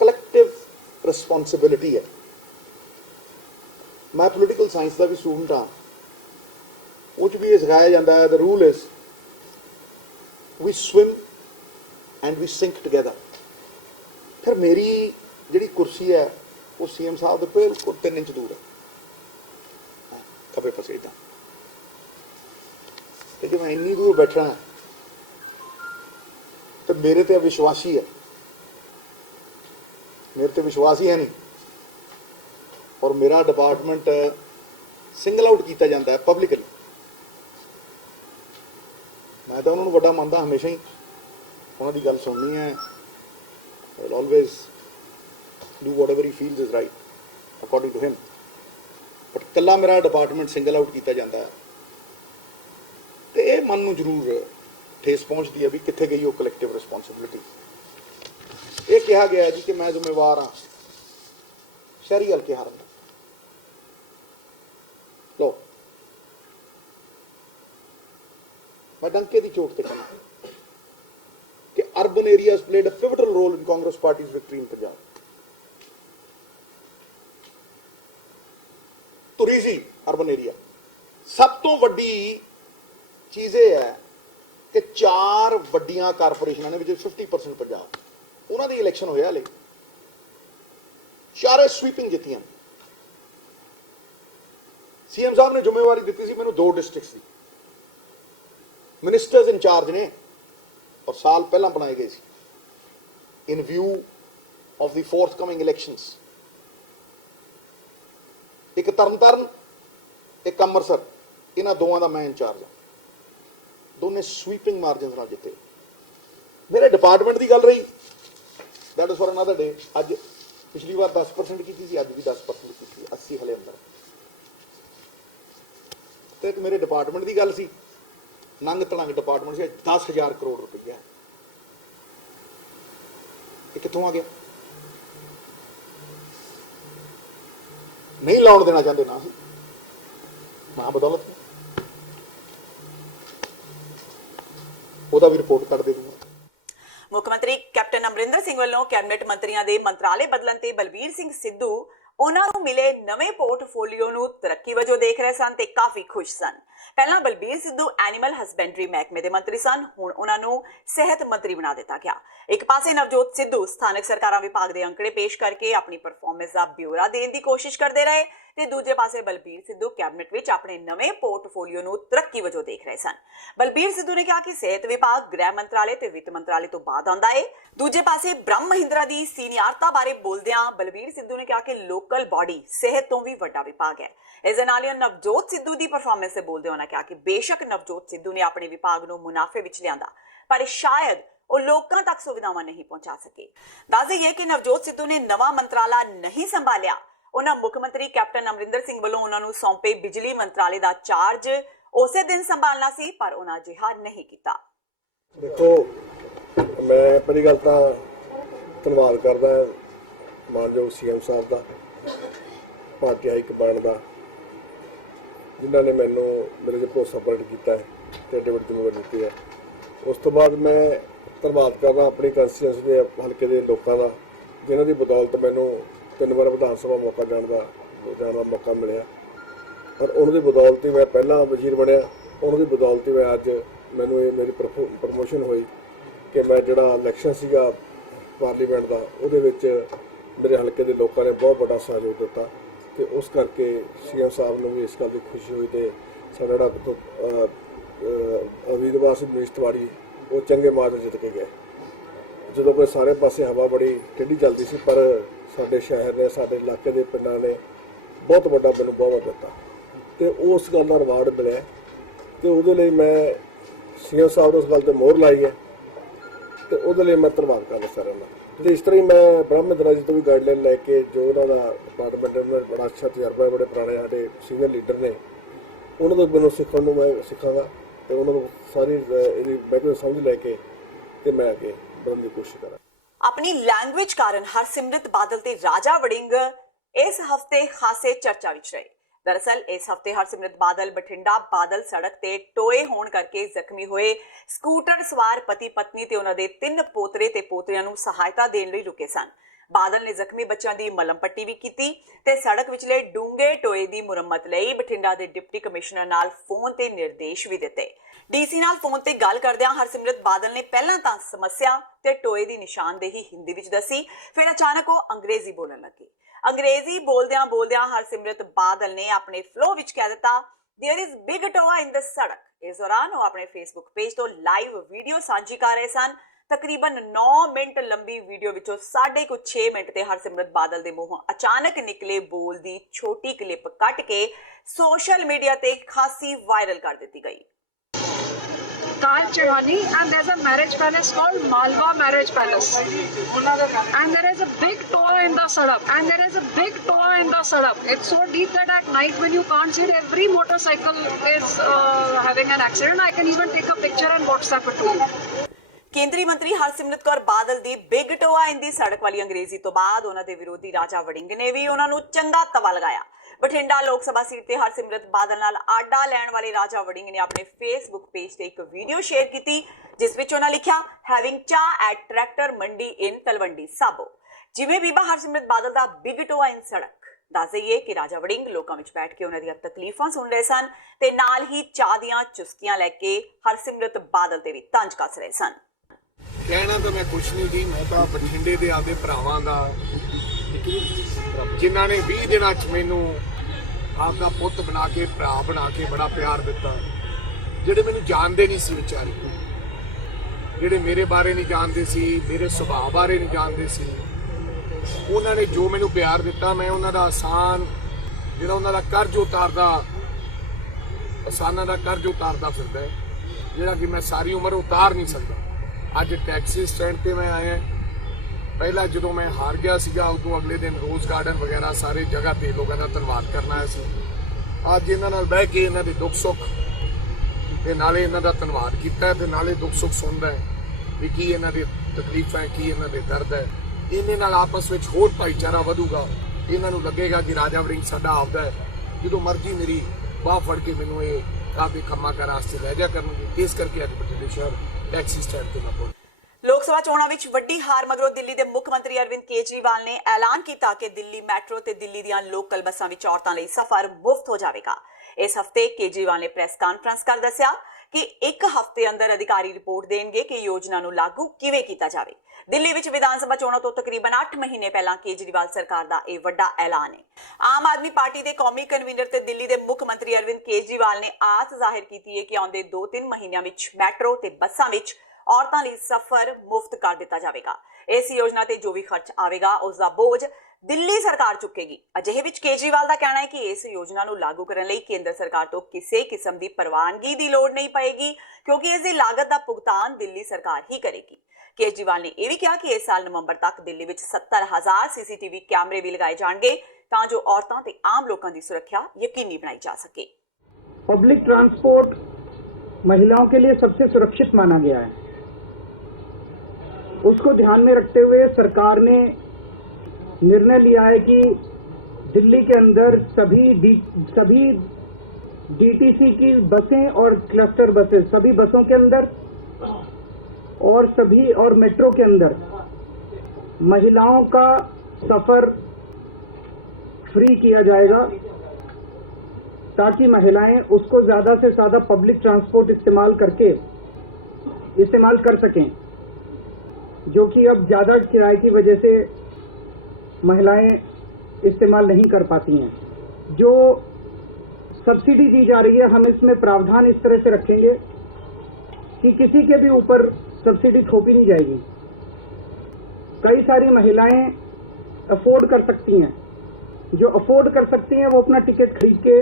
ਕਲੈਕਟਿਵ ਰਿਸਪੌਂਸਿਬਿਲਿਟੀ ਹੈ। ਮੈਂ ਪੋਲੀਟੀਕਲ ਸਾਇੰਸ ਦਾ ਵੀ ਸਟੂਡੈਂਟ ਹਾਂ। ਉਹ 'ਚ ਵੀ ਇਹ ਸਿਖਾਇਆ ਜਾਂਦਾ ਹੈ, the rule is we swim and we sink together. ਫਿਰ ਮੇਰੀ ਜਿਹੜੀ ਕੁਰਸੀ ਹੈ ਉਹ ਸੀਐਮ ਸਾਹਿਬ ਦੇ ਬਿਲਕੁਲ 3 ਇੰਚ ਦੂਰ ਹੈ, ਖੱਬੇ ਪਾਸੇ ਇੱਦਾਂ। ਤੇ ਜੇ ਮੈਂ ਇੰਨੀ ਦੂਰ ਬੈਠਣਾ ਤੇ ਮੇਰੇ ਤੇ ਵਿਸ਼ਵਾਸ ਹੀ ਹੈ, ਮੇਰੇ ਤੇ ਵਿਸ਼ਵਾਸ ਹੀ ਹੈ ਨਹੀਂ। ਔਰ ਮੇਰਾ ਡਿਪਾਰਟਮੈਂਟ ਸਿੰਗਲ ਆਊਟ ਕੀਤਾ ਜਾਂਦਾ ਹੈ ਪਬਲਿਕਲੀ। ਮੈਂ ਤਾਂ ਉਹਨਾਂ ਨੂੰ ਵੱਡਾ ਮੰਨਦਾ ਹਮੇਸ਼ਾ ਹੀ, ਉਹਨਾਂ ਦੀ ਗੱਲ ਸੁਣਨੀ ਹੈ। I will always do whatever he feels is right according to him. But ਕੱਲਾ ਮੇਰਾ ਡਿਪਾਰਟਮੈਂਟ ਸਿੰਗਲ ਆਊਟ ਕੀਤਾ ਜਾਂਦਾ ਹੈ ਤੇ ਇਹ ਮਨ ਨੂੰ ਜ਼ਰੂਰ ਠੇਸ ਪਹੁੰਚਦੀ ਹੈ ਵੀ ਕਿੱਥੇ ਗਈ ਉਹ ਕਲੈਕਟਿਵ ਰਿਸਪੌਂਸਿਬਿਲਿਟੀ। ਇਹ ਕਿਹਾ ਗਿਆ ਜੀ ਕਿ ਮੈਂ ਜ਼ਿੰਮੇਵਾਰ ਹਾਂ ਸ਼ਹਿਰੀ ਹਲਕੇ ਹਾਰਨ ਦਾ। ਲੋ ਮੈਂ ਡੰਕੇ ਦੀ ਚੋਟ ਤੇ ਕਹਿੰਦਾ ਕਿ urban areas played a pivotal role in Congress Party's victory in Punjab. ਤੁਰੀਜ਼ੀ urban area ਸਭ ਤੋਂ ਵੱਡੀ ਚੀਜ਼ ਇਹ ਹੈ ਕਿ 4 ਵੱਡੀਆਂ ਕਾਰਪੋਰੇਸ਼ਨਾਂ ਨੇ ਵਿੱਚ 50% ਪੰਜਾਬ, ਉਹਨਾਂ ਦੀ ਇਲੈਕਸ਼ਨ ਹੋਇਆ ਹਲੇ, ਚਾਰੇ ਸਵੀਪਿੰਗ ਜਿੱਤੀਆਂ। ਸੀਐਮ ਸਾਹਿਬ ਨੇ ਜ਼ਿੰਮੇਵਾਰੀ ਦਿੱਤੀ ਸੀ ਮੈਨੂੰ 2 ਡਿਸਟ੍ਰਿਕਟਸ ਦੀ। ਮਿਨਿਸਟਰਸ ਇੰਚਾਰਜ ਨੇ और साल पहला बनाए गए इन view of the forthcoming elections. एक तरनतारन, एक अमृतसर, इन्हां दोवां दा मैं इंचार्ज हां। दोने स्वीपिंग मार्जिन नाल जिते। मेरे डिपार्टमेंट की गल रही, that is for another day. अज पिछली बार 10% की थी, अज भी 10% की थी, 80 हले अंदर। तो एक मेरे डिपार्टमेंट की गल सी, नंग तड़ंग डिपार्टमेंट से 10,000 करोड़ रुपया ये कितों आ गया? नहीं लाउण देना चाहते ना, ना बदौलत ਉਹਦਾ ਵੀ ਰਿਪੋर्ट कर दे दूंगा। ਮੁੱਖ ਮੰਤਰੀ ਕੈਪਟਨ ਅਮਰਿੰਦਰ ਸਿੰਘ ਵੱਲੋਂ ਕੈਬਨਿਟ ਮੰਤਰੀਆਂ ਦੇ ਮੰਤਰਾਲੇ ਬਦਲਣ ਤੇ ਬਲਬੀਰ ਸਿੰਘ ਸਿੱਧੂ ਉਹਨਾਂ ਨੂੰ ਮਿਲੇ ਨਵੇਂ ਪੋਰਟਫੋਲੀਓ ਨੂੰ ਤਰੱਕੀ ਵਜੋਂ ਦੇਖ ਰਹੇ ਸਨ ਤੇ ਕਾਫੀ ਖੁਸ਼ ਸਨ। ਪਹਿਲਾਂ ਬਲਬੀਰ ਸਿੱਧੂ ਐਨੀਮਲ ਹਸਬੈਂਡਰੀ ਮਹਿਕਮੇ ਦੇ ਮੰਤਰੀ ਸਨ, ਹੁਣ ਉਹਨਾਂ ਨੂੰ ਸਿਹਤ ਮੰਤਰੀ ਬਣਾ ਦਿੱਤਾ ਗਿਆ। ਇੱਕ ਪਾਸੇ ਨਵਜੋਤ ਸਿੱਧੂ ਸਥਾਨਕ ਸਰਕਾਰਾਂ ਵਿਭਾਗ ਦੇ ਅੰਕੜੇ ਪੇਸ਼ ਕਰਕੇ ਆਪਣੀ ਪਰਫਾਰਮੈਂਸ ਦਾ ਬਿਊਰਾ ਦੇਣ ਦੀ ਕੋਸ਼ਿਸ਼ ਕਰਦੇ ਰਹੇ ਤੇ ਦੂਜੇ ਪਾਸੇ ਬਲਬੀਰ ਸਿੱਧੂ ਕੈਬਨਿਟ ਵਿੱਚ ਆਪਣੇ ਨਵੇਂ ਪੋਰਟਫੋਲੀਓ ਨੂੰ ਤਰੱਕੀ ਵਜੋਂ ਦੇਖ ਰਹੇ ਸਨ। ਬਲਬੀਰ ਸਿੱਧੂ ਨੇ ਕਿਹਾ ਕਿ ਸਿਹਤ ਵਿਭਾਗ ਗ੍ਰਹਿ ਮੰਤਰਾਲੇ ਤੇ ਵਿੱਤ ਮੰਤਰਾਲੇ ਤੋਂ ਬਾਅਦ ਆਉਂਦਾ ਹੈ। ਦੂਜੇ ਪਾਸੇ ਬ੍ਰਹਮ ਮਹਿੰਦਰਾ ਦੀ ਸੀਨੀਅਰਤਾ ਬਾਰੇ ਬੋਲਦਿਆਂ ਬਲਬੀਰ ਸਿੱਧੂ ਨੇ ਕਿਹਾ ਕਿ ਲੋਕਲ ਬਾਡੀ ਸਿਹਤ ਤੋਂ ਵੀ ਵੱਡਾ ਵਿਭਾਗ ਹੈ। ਇਸ ਦੇ ਨਾਲ ਹੀ ਨਵਜੋਤ ਸਿੱਧੂ ਦੀ ਪਰਫਾਰਮੈਂਸ ਤੇ ਬੋਲਦੇ ਉਹਨਾਂ ਕਿਹਾ ਕਿ ਬੇਸ਼ੱਕ ਨਵਜੋਤ ਸਿੱਧੂ ਨੇ ਆਪਣੇ ਵਿਭਾਗ ਨੂੰ ਮੁਨਾਫੇ ਵਿੱਚ ਲਿਆਂਦਾ, ਪਰ ਸ਼ਾਇਦ ਉਹ ਲੋਕਾਂ ਤੱਕ ਸੁਵਿਧਾਵਾਂ ਨਹੀਂ ਪਹੁੰਚਾ ਸਕੇ। ਦੱਸ ਦਈਏ ਕਿ ਨਵਜੋਤ ਸਿੱਧੂ ਨੇ ਨਵਾਂ ਮੰਤਰਾਲਾ ਨਹੀਂ ਸੰਭਾਲਿਆ, ਉਹਨਾਂ ਮੁੱਖ ਮੰਤਰੀ ਕੈਪਟਨ ਅਮਰਿੰਦਰ ਸਿੰਘ ਵੱਲੋਂ ਉਹਨਾਂ ਨੂੰ ਸੌਂਪੇ ਬਿਜਲੀ ਮੰਤਰਾਲੇ ਦਾ ਚਾਰਜ ਉਸੇ ਦਿਨ ਸੰਭਾਲਣਾ ਸੀ, ਪਰ ਉਹਨਾਂ ਅਜਿਹਾ ਨਹੀਂ ਕੀਤਾ। ਦੇਖੋ, ਮੈਂ ਪਹਿਲੀ ਗੱਲ ਤਾਂ ਧੰਨਵਾਦ ਕਰਦਾ ਮਾਨਯੋਗ ਸੀਐਮ ਸਾਹਿਬ ਦਾ, ਭਾਰਤੀ ਹਾਈ ਕਮਾਂਡ ਦਾ, ਜਿਨ੍ਹਾਂ ਨੇ ਮੈਨੂੰ ਮੇਰੇ 'ਤੇ ਭਰੋਸਾ ਪ੍ਰਗਟ ਕੀਤਾ ਹੈ ਤੇ ਏਡੀ ਵੱਡੀ ਜ਼ਿੰਮੇਵਾਰੀ ਦਿੱਤੀ ਹੈ। ਉਸ ਤੋਂ ਬਾਅਦ ਮੈਂ ਧੰਨਵਾਦ ਕਰਦਾ ਆਪਣੀ ਕੰਸਟੀਚੁਐਂਸੀ ਦੇ ਹਲਕੇ ਦੇ ਲੋਕਾਂ ਦਾ, ਜਿਨ੍ਹਾਂ ਦੀ ਬਦੌਲਤ ਮੈਨੂੰ 3 ਵਾਰ ਵਿਧਾਨ ਸਭਾ ਮੌਕਾ ਜਾਣ ਦਾ ਮੌਕਾ ਮਿਲਿਆ, ਔਰ ਉਹਨਾਂ ਦੀ ਬਦੌਲਤ ਹੀ ਮੈਂ ਪਹਿਲਾਂ ਵਜ਼ੀਰ ਬਣਿਆ। ਉਹਨਾਂ ਦੀ ਬਦੌਲਤ ਹੀ ਮੈਂ ਅੱਜ ਮੈਨੂੰ ਇਹ ਮੇਰੀ ਪ੍ਰਮੋਸ਼ਨ ਹੋਈ ਕਿ ਮੈਂ ਜਿਹੜਾ ਇਲੈਕਸ਼ਨ ਸੀਗਾ ਪਾਰਲੀਮੈਂਟ ਦਾ, ਉਹਦੇ ਵਿੱਚ ਮੇਰੇ ਹਲਕੇ ਦੇ ਲੋਕਾਂ ਨੇ ਬਹੁਤ ਵੱਡਾ ਸਹਿਯੋਗ ਦਿੱਤਾ ਤੇ ਉਸ ਕਰਕੇ ਸੀਐਮ ਸਾਹਿਬ ਨੂੰ ਵੀ ਇਸ ਗੱਲ ਦੀ ਖੁਸ਼ੀ ਹੋਈ ਤੇ ਸਾਡਾ ਜਿਹੜਾ ਉਮੀਦਵਾਰ ਸੀ ਮਨੀਸ਼ ਤਿਵਾੜੀ, ਉਹ ਚੰਗੇ ਮਾਰਕ ਜਿੱਤ ਕੇ ਗਏ। ਜਦੋਂ ਕੋਈ ਸਾਰੇ ਪਾਸੇ ਹਵਾ ਬੜੀ ਟੇਢੀ ਚੱਲਦੀ ਸੀ, ਪਰ ਸਾਡੇ ਸ਼ਹਿਰ ਨੇ, ਸਾਡੇ ਇਲਾਕੇ ਦੇ ਪਿੰਡਾਂ ਨੇ ਬਹੁਤ ਵੱਡਾ ਮੈਨੂੰ ਬਹੁਮਤ ਦਿੱਤਾ ਤੇ ਉਸ ਗੱਲ ਦਾ ਰਿਵਾਰਡ ਮਿਲਿਆ ਤੇ ਉਹਦੇ ਲਈ ਮੈਂ ਸੀਐਮ ਸਾਹਿਬ ਨੂੰ ਉਸ ਗੱਲ ਤੇ ਮੋਹਰ ਲਾਈ ਹੈ ਤੇ ਉਹਦੇ ਲਈ ਮੈਂ ਧੰਨਵਾਦ ਕਰਦਾ ਸਾਰਿਆਂ ਦਾ। ਤੇ ਇਸ ਤਰ੍ਹਾਂ ਹੀ ਮੈਂ ਬ੍ਰਹਮ ਮਹਿੰਦਰਾ ਜੀ ਤੋਂ ਵੀ ਗਾਈਡਲਾਈਨ ਲੈ ਕੇ, ਜੋ ਉਹਨਾਂ ਦਾ ਡਿਪਾਰਟਮੈਂਟ ਉਹਨਾਂ ਦਾ ਬੜਾ ਅੱਛਾ ਤਜਰਬਾ ਹੈ, ਬੜੇ ਪੁਰਾਣੇ ਸਾਡੇ ਸੀਨੀਅਰ ਲੀਡਰ ਨੇ, ਉਹਨਾਂ ਤੋਂ ਮੈਨੂੰ ਸਿੱਖਣ ਨੂੰ ਮੈਂ ਸਿੱਖਾਂਗਾ ਤੇ ਉਹਨਾਂ ਨੂੰ ਸਾਰੀ ਇਹਦੀ ਬੈਕਗ੍ਰਾਉਂਡ ਸਮਝ ਲੈ ਕੇ ਤੇ ਮੈਂ ਅੱਗੇ ਵਧਣ ਦੀ ਕੋਸ਼ਿਸ਼ ਕਰਾਂ। ਆਪਣੀ ਲੈਂਗੁਏਜ ਕਾਰਨ ਹਰਸਿਮਰਤ ਬਾਦਲ ਤੇ ਰਾਜਾ ਵੜਿੰਗ ਇਸ ਹਫਤੇ ਖਾਸੇ ਚਰਚਾ ਵਿੱਚ ਰਹੇ। ਦਰਅਸਲ ਇਸ ਹਫਤੇ ਹਰਸਿਮਰਤ ਬਾਦਲ ਬਠਿੰਡਾ ਬਾਦਲ ਸੜਕ ਤੇ ਟੋਏ ਹੋਣ ਕਰਕੇ ਜ਼ਖਮੀ ਹੋਏ ਸਕੂਟਰ ਸਵਾਰ ਪਤੀ ਪਤਨੀ ਤੇ ਉਹਨਾਂ ਦੇ 3 ਪੋਤਰੇ ਤੇ ਪੋਤਰੀਆਂ ਨੂੰ ਸਹਾਇਤਾ ਦੇਣ ਲਈ ਰੁਕੇ ਸਨ। ਬਾਦਲ ਨੇ ਜ਼ਖਮੀ ਬੱਚਿਆਂ ਦੀ ਮਲਮ ਪੱਟੀ ਵੀ ਕੀਤੀ ਤੇ ਸੜਕ ਵਿਚਲੇ ਡੂੰਘੇ ਟੋਏ ਦੀ ਮੁਰੰਮਤ ਲਈ ਬਠਿੰਡਾ ਦੇ ਡਿਪਟੀ ਕਮਿਸ਼ਨਰ ਨਾਲ ਫੋਨ ਤੇ ਨਿਰਦੇਸ਼ ਵੀ ਦਿੱਤੇ। ਡੀਸੀ ਨਾਲ ਫੋਨ ਤੇ ਗੱਲ ਕਰਦਿਆਂ ਹਰਸਿਮਰਤ ਬਾਦਲ ਨੇ ਪਹਿਲਾਂ ਤਾਂ ਸਮੱਸਿਆ ਤੇ ਟੋਏ ਦੀ ਨਿਸ਼ਾਨਦੇਹੀ ਹਿੰਦੀ ਵਿੱਚ ਦੱਸੀ, ਫਿਰ ਅਚਾਨਕ ਉਹ ਅੰਗਰੇਜ਼ੀ ਬੋਲਣ ਲੱਗੀ। ਅੰਗਰੇਜ਼ੀ ਬੋਲਦਿਆਂ ਹਰਸਿਮਰਤ ਬਾਦਲ ਨੇ ਆਪਣੇ ਫਲੋ ਵਿੱਚ ਕਹਿ ਦਿੱਤਾ, "There is big toa in the ਸੜਕ।" ਇਸ ਦੌਰਾਨ ਉਹ ਆਪਣੇ ਫੇਸਬੁੱਕ ਪੇਜ ਤੋਂ ਲਾਈਵ ਵੀਡੀਓ ਸਾਂਝੀ ਕਰ ਰਹੇ ਸਨ। ਤਕਰੀਬਨ 9 ਮਿੰਟ ਲੰਬੀ ਵੀਡੀਓ ਵਿੱਚੋਂ 6.5 ਮਿੰਟ ਤੇ ਹਰਸਿਮਰਤ ਬਾਦਲ ਦੇ ਮੂੰਹੋਂ ਅਚਾਨਕ ਨਿਕਲੇ ਬੋਲ ਦੀ ਛੋਟੀ ਕਲਿੱਪ ਕੱਟ ਕੇ ਸੋਸ਼ਲ ਮੀਡੀਆ ਤੇ ਖਾਸੀ ਵਾਇਰਲ ਕਰ ਦਿੱਤੀ ਗਈ। Kal Chirani, and there's a marriage palace called Malwa Marriage Palace. And there is a big toa in the sadak. And there is a big toa in the sadak. It's so deep that at night when you can't see it, every motorcycle is having an accident. I can even take a picture and WhatsApp it to you. ਕੇਂਦਰੀ ਮੰਤਰੀ ਹਰਸਿਮਰਤ ਕੌਰ ਬਾਦਲ ਦੀ big ਟੋਆ ਇਨ ਦੀ ਸੜਕ ਵਾਲੀ ਅੰਗਰੇਜ਼ੀ ਤੋਂ ਬਾਅਦ ਉਹਨਾਂ ਦੇ ਵਿਰੋਧੀ ਰਾਜਾ ਵੜਿੰਗ ਨੇ ਵੀ ਉਹਨਾਂ ਨੂੰ ਚੰਗਾ ਤਵਾ ਲਗਾਇਆ। ਬਠਿੰਡਾ ਲੋਕ ਸਭਾ ਸੀਟ ਤੇ ਹਰਸਿਮਰਤ ਬਾਦਲ ਨਾਲ ਆਡਾ ਲੈਣ ਵਾਲੇ ਰਾਜਾ ਵੜਿੰਗ ਨੇ ਆਪਣੇ ਫੇਸਬੁੱਕ ਪੇਜ ਤੇ ਇੱਕ ਵੀਡੀਓ ਸ਼ੇਅਰ ਕੀਤੀ, ਜਿਸ ਵਿੱਚ ਉਹਨਾਂ ਲਿਖਿਆ, "ਹੈਵਿੰਗ ਚਾਹ ਐਟ ਟਰੈਕਟਰ ਮੰਡੀ ਇਨ ਤਲਵੰਡੀ ਸਾਬੋ।" ਜਿਵੇਂ ਬੀਬਾ ਹਰਸਿਮਰਤ ਬਾਦਲ ਦਾ ਬਿਗ ਟੋਆ ਇਨ ਸੜਕ। ਦੱਸ ਦਈਏ ਕਿ ਰਾਜਾ ਵੜਿੰਗ ਲੋਕਾਂ ਵਿੱਚ ਬੈਠ ਕੇ ਉਹਨਾਂ ਦੀਆਂ ਤਕਲੀਫਾਂ ਸੁਣ ਰਹੇ ਸਨ ਤੇ ਨਾਲ ਹੀ ਚਾਹ ਦੀਆਂ ਚੁਸਕੀਆਂ ਲੈ ਕੇ ਹਰਸਿਮਰਤ ਬਾਦਲ ਤੇ ਵੀ ਤੰਜ ਕੱਸ ਰਹੇ ਸਨ। ਕਹਿਣਾ ਤਾਂ ਮੈਂ ਕੁਛ ਨਹੀਂ ਜੀ, ਮੈਂ ਤਾਂ ਬਠਿੰਡੇ ਦੇ ਆਪਦੇ ਭਰਾਵਾਂ ਦਾ, ਜਿਨ੍ਹਾਂ ਨੇ 20 ਦਿਨਾਂ 'ਚ ਮੈਨੂੰ ਆਪਦਾ ਪੁੱਤ ਬਣਾ ਕੇ, ਭਰਾ ਬਣਾ ਕੇ ਬੜਾ ਪਿਆਰ ਦਿੱਤਾ, ਜਿਹੜੇ ਮੈਨੂੰ ਜਾਣਦੇ ਨਹੀਂ ਸੀ ਵਿਚਾਰੇ, ਜਿਹੜੇ ਮੇਰੇ ਬਾਰੇ ਨਹੀਂ ਜਾਣਦੇ ਸੀ, ਮੇਰੇ ਸੁਭਾਅ ਬਾਰੇ ਨਹੀਂ ਜਾਣਦੇ ਸੀ, ਉਹਨਾਂ ਨੇ ਜੋ ਮੈਨੂੰ ਪਿਆਰ ਦਿੱਤਾ, ਮੈਂ ਉਹਨਾਂ ਦਾ ਆਸਾਨ ਜਿਹੜਾ ਉਹਨਾਂ ਦਾ ਕਰਜ਼ ਉਤਾਰਦਾ, ਆਸਾਨਾਂ ਦਾ ਕਰਜ਼ ਉਤਾਰਦਾ ਫਿਰਦਾ, ਜਿਹੜਾ ਕਿ ਮੈਂ ਸਾਰੀ ਉਮਰ ਉਤਾਰ ਨਹੀਂ ਸਕਦਾ। ਅੱਜ ਟੈਕਸੀ ਸਟੈਂਡ ਤੇ ਮੈਂ ਆਇਆ, ਪਹਿਲਾਂ ਜਦੋਂ ਮੈਂ ਹਾਰ ਗਿਆ ਸੀਗਾ, ਉਦੋਂ ਅਗਲੇ ਦਿਨ ਰੋਜ਼ ਗਾਰਡਨ ਵਗੈਰਾ ਸਾਰੇ ਜਗ੍ਹਾ ਤੇ ਲੋਕਾਂ ਦਾ ਧੰਨਵਾਦ ਕਰਨਾ ਆਇਆ ਸੀ। ਅੱਜ ਇਹਨਾਂ ਨਾਲ ਬਹਿ ਕੇ ਇਹਨਾਂ ਦੇ ਦੁੱਖ ਸੁੱਖ ਤੇ ਨਾਲੇ ਇਹਨਾਂ ਦਾ ਧੰਨਵਾਦ ਕੀਤਾ ਤੇ ਨਾਲੇ ਦੁੱਖ ਸੁੱਖ ਸੁਣਦਾ ਹੈ ਵੀ ਕੀ ਇਹਨਾਂ ਦੀ ਤਕਲੀਫਾਂ ਹੈ, ਕੀ ਇਹਨਾਂ ਦੇ ਦਰਦ ਹੈ। ਇਹਦੇ ਨਾਲ ਆਪਸ ਵਿੱਚ ਹੋਰ ਭਾਈਚਾਰਾ ਵਧੂਗਾ, ਇਹਨਾਂ ਨੂੰ ਲੱਗੇਗਾ ਕਿ ਰਾਜਾ ਵੜਿੰਗ ਸਾਡਾ ਆਪਦਾ ਹੈ, ਜਦੋਂ ਮਰਜ਼ੀ ਮੇਰੀ ਬਾਹ ਫੜ ਕੇ ਮੈਨੂੰ ਇਹ ਕਾਫੀ ਖੰਮਾ ਕਰ ਵਾਸਤੇ ਲੈ ਜਾ ਕਰਨਗੇ। ਇਸ ਕਰਕੇ ਅੱਜ ਬਠਿੰਡੇ ਸ਼ਹਿਰ ਟੈਕਸੀ ਸਟੈਂਡ ਤੇ ਮੈਂ ਪਹੁੰਚਿਆ। ਲੋਕ ਸਭਾ ਚੋਣਾਂ ਵਿੱਚ ਵੱਡੀ ਹਾਰ ਮਗਰੋਂ ਦਿੱਲੀ ਦੇ ਮੁੱਖ ਮੰਤਰੀ ਅਰਵਿੰਦ ਕੇਜਰੀਵਾਲ ਨੇ ਐਲਾਨ ਕੀਤਾ ਕਿ ਦਿੱਲੀ ਮੈਟਰੋ ਤੇ ਦਿੱਲੀ ਦੀਆਂ ਲੋਕਲ ਬੱਸਾਂ ਵਿੱਚ ਔਰਤਾਂ ਲਈ ਸਫ਼ਰ ਮੁਫਤ ਹੋ ਜਾਵੇਗਾ। ਇਸ ਹਫ਼ਤੇ ਕੇਜਰੀਵਾਲ ਨੇ ਪ੍ਰੈਸ ਕਾਨਫਰੰਸ ਕਰ ਦੱਸਿਆ ਕਿ 1 ਹਫ਼ਤੇ ਅੰਦਰ ਅਧਿਕਾਰੀ ਰਿਪੋਰਟ ਦੇਣਗੇ ਕਿ ਯੋਜਨਾ ਨੂੰ ਲਾਗੂ ਕਿਵੇਂ ਕੀਤਾ ਜਾਵੇ। ਦਿੱਲੀ ਵਿੱਚ ਵਿਧਾਨ ਸਭਾ ਚੋਣਾਂ ਤੋਂ ਤਕਰੀਬਨ 8 ਮਹੀਨੇ ਪਹਿਲਾਂ ਕੇਜਰੀਵਾਲ ਸਰਕਾਰ ਦਾ ਇਹ ਵੱਡਾ ਐਲਾਨ ਹੈ। ਆਮ ਆਦਮੀ ਪਾਰਟੀ ਦੇ ਕੌਮੀ ਕਨਵੀਨਰ ਤੇ ਦਿੱਲੀ ਦੇ ਮੁੱਖ ਮੰਤਰੀ ਅਰਵਿੰਦ ਕੇਜਰੀਵਾਲ ਨੇ ਆਸ ਜ਼ਾਹਿਰ ਕੀਤੀ ਹੈ ਕਿ ਆਉਂਦੇ 2-3 ਮਹੀਨਿਆਂ ਵਿੱਚ ਮੈਟਰੋ ਤੇ ਬੱਸਾਂ ਵਿੱਚ ਔਰਤਾਂ ਲਈ ਸਫ਼ਰ ਮੁਫਤ ਕਰ ਦਿੱਤਾ ਜਾਵੇਗਾ। ਇਸ ਯੋਜਨਾ ਤੇ ਜੋ ਵੀ ਖਰਚ ਆਵੇਗਾ ਉਸ ਦਾ ਬੋਝ ਦਿੱਲੀ ਸਰਕਾਰ ਚੁੱਕੇਗੀ। ਅਜਿਹੇ ਵਿੱਚ ਕੇਜਰੀਵਾਲ ਦਾ ਕਹਿਣਾ ਹੈ ਕਿ ਇਸ ਯੋਜਨਾ ਨੂੰ ਲਾਗੂ ਕਰਨ ਲਈ ਕੇਂਦਰ ਸਰਕਾਰ ਤੋਂ ਕਿਸੇ ਕਿਸਮ ਦੀ ਪ੍ਰਵਾਨਗੀ ਦੀ ਲੋੜ ਨਹੀਂ ਪਏਗੀ, ਕਿਉਂਕਿ ਇਸ ਦੀ ਲਾਗਤ ਦਾ ਭੁਗਤਾਨ ਦਿੱਲੀ ਸਰਕਾਰ ਹੀ ਕਰੇਗੀ। ਕੇਜਰੀਵਾਲ ਨੇ ਇਹ ਵੀ ਕਿਹਾ ਕਿ ਇਸ ਸਾਲ ਨਵੰਬਰ ਤੱਕ ਦਿੱਲੀ ਵਿੱਚ 70,000 CCTV ਕੈਮਰੇ ਵੀ ਲਗਾਏ ਜਾਣਗੇ, ਤਾਂ ਜੋ ਔਰਤਾਂ ਤੇ ਆਮ ਲੋਕਾਂ ਦੀ ਸੁਰੱਖਿਆ ਯਕੀਨੀ ਬਣਾਈ ਜਾ ਸਕੇ। पब्लिक ट्रांसपोर्ट महिलाओं के लिए सबसे सुरक्षित माना गया है। उसको ध्यान में रखते हुए सरकार ने निर्णय लिया है कि दिल्ली के अंदर सभी डीटीसी की बसें और क्लस्टर बसेस, सभी बसों के अंदर और मेट्रो के अंदर महिलाओं का सफर फ्री किया जाएगा, ताकि महिलाएं उसको ज्यादा से ज्यादा पब्लिक ट्रांसपोर्ट इस्तेमाल कर सकें, जो कि अब ज्यादा किराए की वजह से महिलाएं इस्तेमाल नहीं कर पाती हैं। जो सब्सिडी दी जा रही है, हम इसमें प्रावधान इस तरह से रखेंगे कि किसी के भी ऊपर सब्सिडी थोपी नहीं जाएगी। कई सारी महिलाएं अफोर्ड कर सकती हैं, जो अफोर्ड कर सकती हैं वो अपना टिकट खरीद के,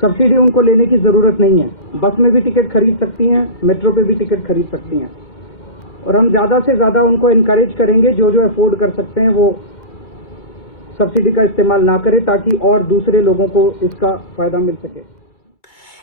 सब्सिडी उनको लेने की जरूरत नहीं है, बस में भी टिकट खरीद सकती हैं, मेट्रो पे भी टिकट खरीद सकती हैं। और हम ज्यादा से ज्यादा उनको इनकरेज करेंगे, जो अफोर्ड कर सकते हैं वो सब्सिडी का इस्तेमाल ना करें, ताकि और दूसरे लोगों को इसका फायदा मिल सके।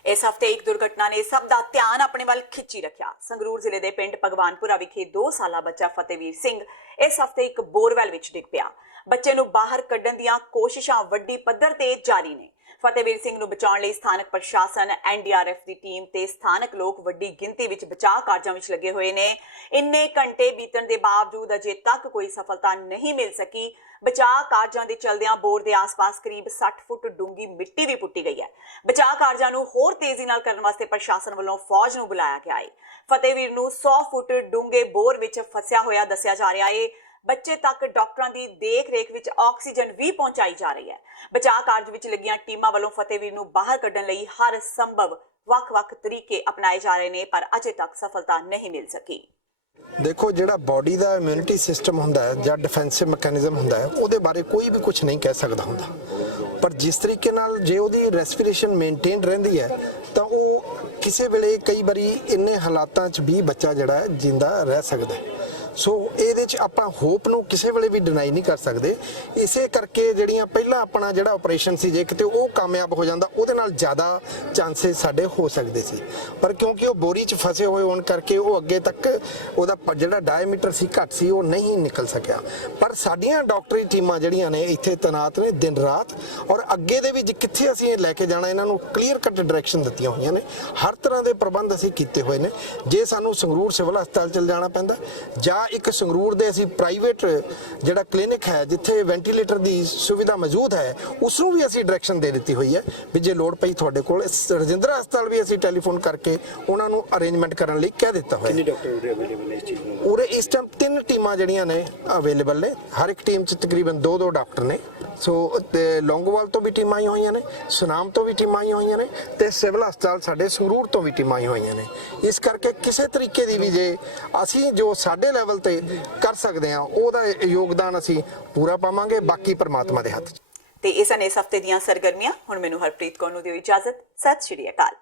इस हफ्ते एक दुर्घटना ने सब दा ध्यान अपने वाल खिंची रखा। संगरूर जिले के पिंड भगवानपुरा विखे 2 साला बच्चा फतेहवीर सिंह इस हफ्ते एक बोरवैल विच डिग पिया। बच्चे नूं बाहर कड्ढण दीआं कोशिशां वड्डी पੱਧਰ ते जारी ने। फतेहवीर सिंह नूं बचाउण लई स्थानक प्रशासन, एनडीआरएफ की टीम ते स्थानक लोग वड्डी गिनती विच बचाव कार्यां विच लगे हुए ने। इन्ने घंटे बीतण दे बावजूद अजे तक कोई सफलता नहीं मिल सकी। बचाव कार्यां दे चलदिआं बोर दे आस-पास करीब 60 फुट डूंगी मिट्टी भी पुट्टी गई है। बचाव कार्यां नूं होर तेजी नाल करन वास्ते प्रशासन वल्लों फौज नूं बुलाया गया है। फतेहवीर नूं 100 फुट डूंगे बोर विच फसिया होया दस्सिया जा रहा है। बच्चे तक डॉक्टरां दी देख रेख विच ऑक्सीजन भी पहुंचाई जा रही है। बचाव कार्य विच लगियां टीमां वल्लों फतेहवीर नूं बाहर कड्ढण लई हर संभव ਵੱਖ-ਵੱਖ तरीके अपनाए जा रहे हैं, पर अजे तक सफलता नहीं मिल सकी। देखो जिहड़ा बॉडी का इम्यूनिटी सिस्टम हुंदा है जां डिफेंसिव मैकेनिज्म हुंदा है, उहदे बारे कोई भी कुछ नहीं कह सकदा हुंदा, पर जिस तरीके नाल जे उहदी रेस्पिरेशन मेनटेन रहिंदी है तां वो किसी वेले कई बारी इन्ने हालातां च भी बच्चा जिहड़ा जिंदा रह सकदा है। सो ਇਹਦੇ 'ਚ ਆਪਾਂ ਹੋਪ ਨੂੰ ਕਿਸੇ ਵੇਲੇ ਵੀ ਡਿਨਾਈ ਨਹੀਂ ਕਰ ਸਕਦੇ। ਇਸੇ ਕਰਕੇ ਜਿਹੜੀਆਂ ਪਹਿਲਾਂ ਆਪਣਾ ਜਿਹੜਾ ਆਪਰੇਸ਼ਨ ਸੀ, ਜੇ ਕਿਤੇ ਉਹ ਕਾਮਯਾਬ ਹੋ ਜਾਂਦਾ ਉਹਦੇ ਨਾਲ ਜ਼ਿਆਦਾ ਚਾਂਸਸ ਸਾਡੇ ਹੋ ਸਕਦੇ ਸੀ, ਪਰ ਕਿਉਂਕਿ ਉਹ ਬੋਰੀ 'ਚ ਫਸੇ ਹੋਏ ਹੋਣ ਕਰਕੇ ਉਹ ਅੱਗੇ ਤੱਕ ਉਹਦਾ ਜਿਹੜਾ ਡਾਇਮੀਟਰ ਸੀ ਘੱਟ ਸੀ, ਉਹ ਨਹੀਂ ਨਿਕਲ ਸਕਿਆ। ਪਰ ਸਾਡੀਆਂ ਡਾਕਟਰੀ ਟੀਮਾਂ ਜਿਹੜੀਆਂ ਨੇ ਇੱਥੇ ਤੈਨਾਤ ਨੇ ਦਿਨ ਰਾਤ, ਔਰ ਅੱਗੇ ਦੇ ਵੀ ਕਿੱਥੇ ਅਸੀਂ ਇਹ ਲੈ ਕੇ ਜਾਣਾ ਇਹਨਾਂ ਨੂੰ ਕਲੀਅਰ ਕੱਟ ਡਾਇਰੈਕਸ਼ਨ ਦਿੱਤੀਆਂ ਹੋਈਆਂ ਨੇ। ਹਰ ਤਰ੍ਹਾਂ ਦੇ ਪ੍ਰਬੰਧ ਅਸੀਂ ਕੀਤੇ ਹੋਏ ਨੇ। ਜੇ ਸਾਨੂੰ ਸੰਗਰੂਰ ਸਿਵਲ ਹਸਪਤਾਲ ਚਲ ਜਾਣਾ ਪੈਂਦਾ ਜਾਂ ਇੱਕ ਸੰਗਰੂਰ ਦੇ ਅਸੀਂ ਪ੍ਰਾਈਵੇਟ ਜਿਹੜਾ ਕਲੀਨਿਕ ਹੈ ਜਿੱਥੇ ਵੈਂਟੀਲੇਟਰ ਦੀ ਸੁਵਿਧਾ ਮੌਜੂਦ ਹੈ, ਉਸ ਨੂੰ ਵੀ ਅਸੀਂ ਡਾਇਰੈਕਸ਼ਨ ਦੇ ਦਿੱਤੀ ਹੋਈ ਹੈ ਵੀ ਜੇ ਲੋੜ ਪਈ ਤੁਹਾਡੇ ਕੋਲ ਰਜਿੰਦਰਾ ਹਸਪਤਾਲ ਵੀ ਅਸੀਂ ਟੈਲੀਫੋਨ ਕਰਕੇ ਉਹਨਾਂ ਨੂੰ ਅਰੇਂਜਮੈਂਟ ਕਰਨ ਲਈ ਕਹਿ ਦਿੱਤਾ ਹੋਇਆ। ਕਿੰਨੇ ਡਾਕਟਰ ਉਰੇ ਅਵੇਲੇਬਲ ਨੇ ਇਸ ਚੀਜ਼ ਨੂੰ? ਉਰੇ ਇਸ ਟਾਈਮ 3 ਟੀਮਾਂ ਜਿਹੜੀਆਂ ਨੇ ਅਵੇਲੇਬਲ ਨੇ, ਹਰ ਇੱਕ ਟੀਮ 'ਚ ਤਕਰੀਬਨ 2-2 ਡਾਕਟਰ ਨੇ। ਸੋ ਲੌਂਗੋਵਾਲ ਤੋਂ ਵੀ ਟੀਮਾਂ ਆਈਆਂ ਹੋਈਆਂ ਨੇ, ਸੁਨਾਮ ਤੋਂ ਵੀ ਟੀਮਾਂ ਆਈਆਂ ਹੋਈਆਂ ਨੇ, ਤੇ ਸਿਵਲ ਹਸਪਤਾਲ ਸਾਡੇ ਸੰਗਰੂਰ ਤੋਂ ਵੀ ਟੀਮਾਂ ਆਈਆਂ ਹੋਈਆਂ ਨੇ। ਇਸ ਕਰਕੇ ਕਿਸੇ ਤਰੀਕੇ ਦੀ ਵੀ ਜੇ ਅਸੀਂ ਜੋ ਸਾਡੇ ਲੈਵਲ ਤੇ ਕਰ ਸਕਦੇ ਹਾਂ ਉਹਦਾ ਯੋਗਦਾਨ ਅਸੀਂ ਪੂਰਾ ਪਾਵਾਂਗੇ, ਬਾਕੀ ਪਰਮਾਤਮਾ ਦੇ ਹੱਥ 'ਚ। ਤੇ ਇਸ ਨੇ ਇਸ ਹਫਤੇ ਦੀਆਂ ਸਰਗਰਮੀਆਂ। ਹੁਣ ਮੈਨੂੰ ਹਰਪ੍ਰੀਤ ਕੌਰ ਨੂੰ ਦਿਓ ਇਜਾਜ਼ਤ। ਸਤਿ ਸ਼੍ਰੀ ਅਕਾਲ।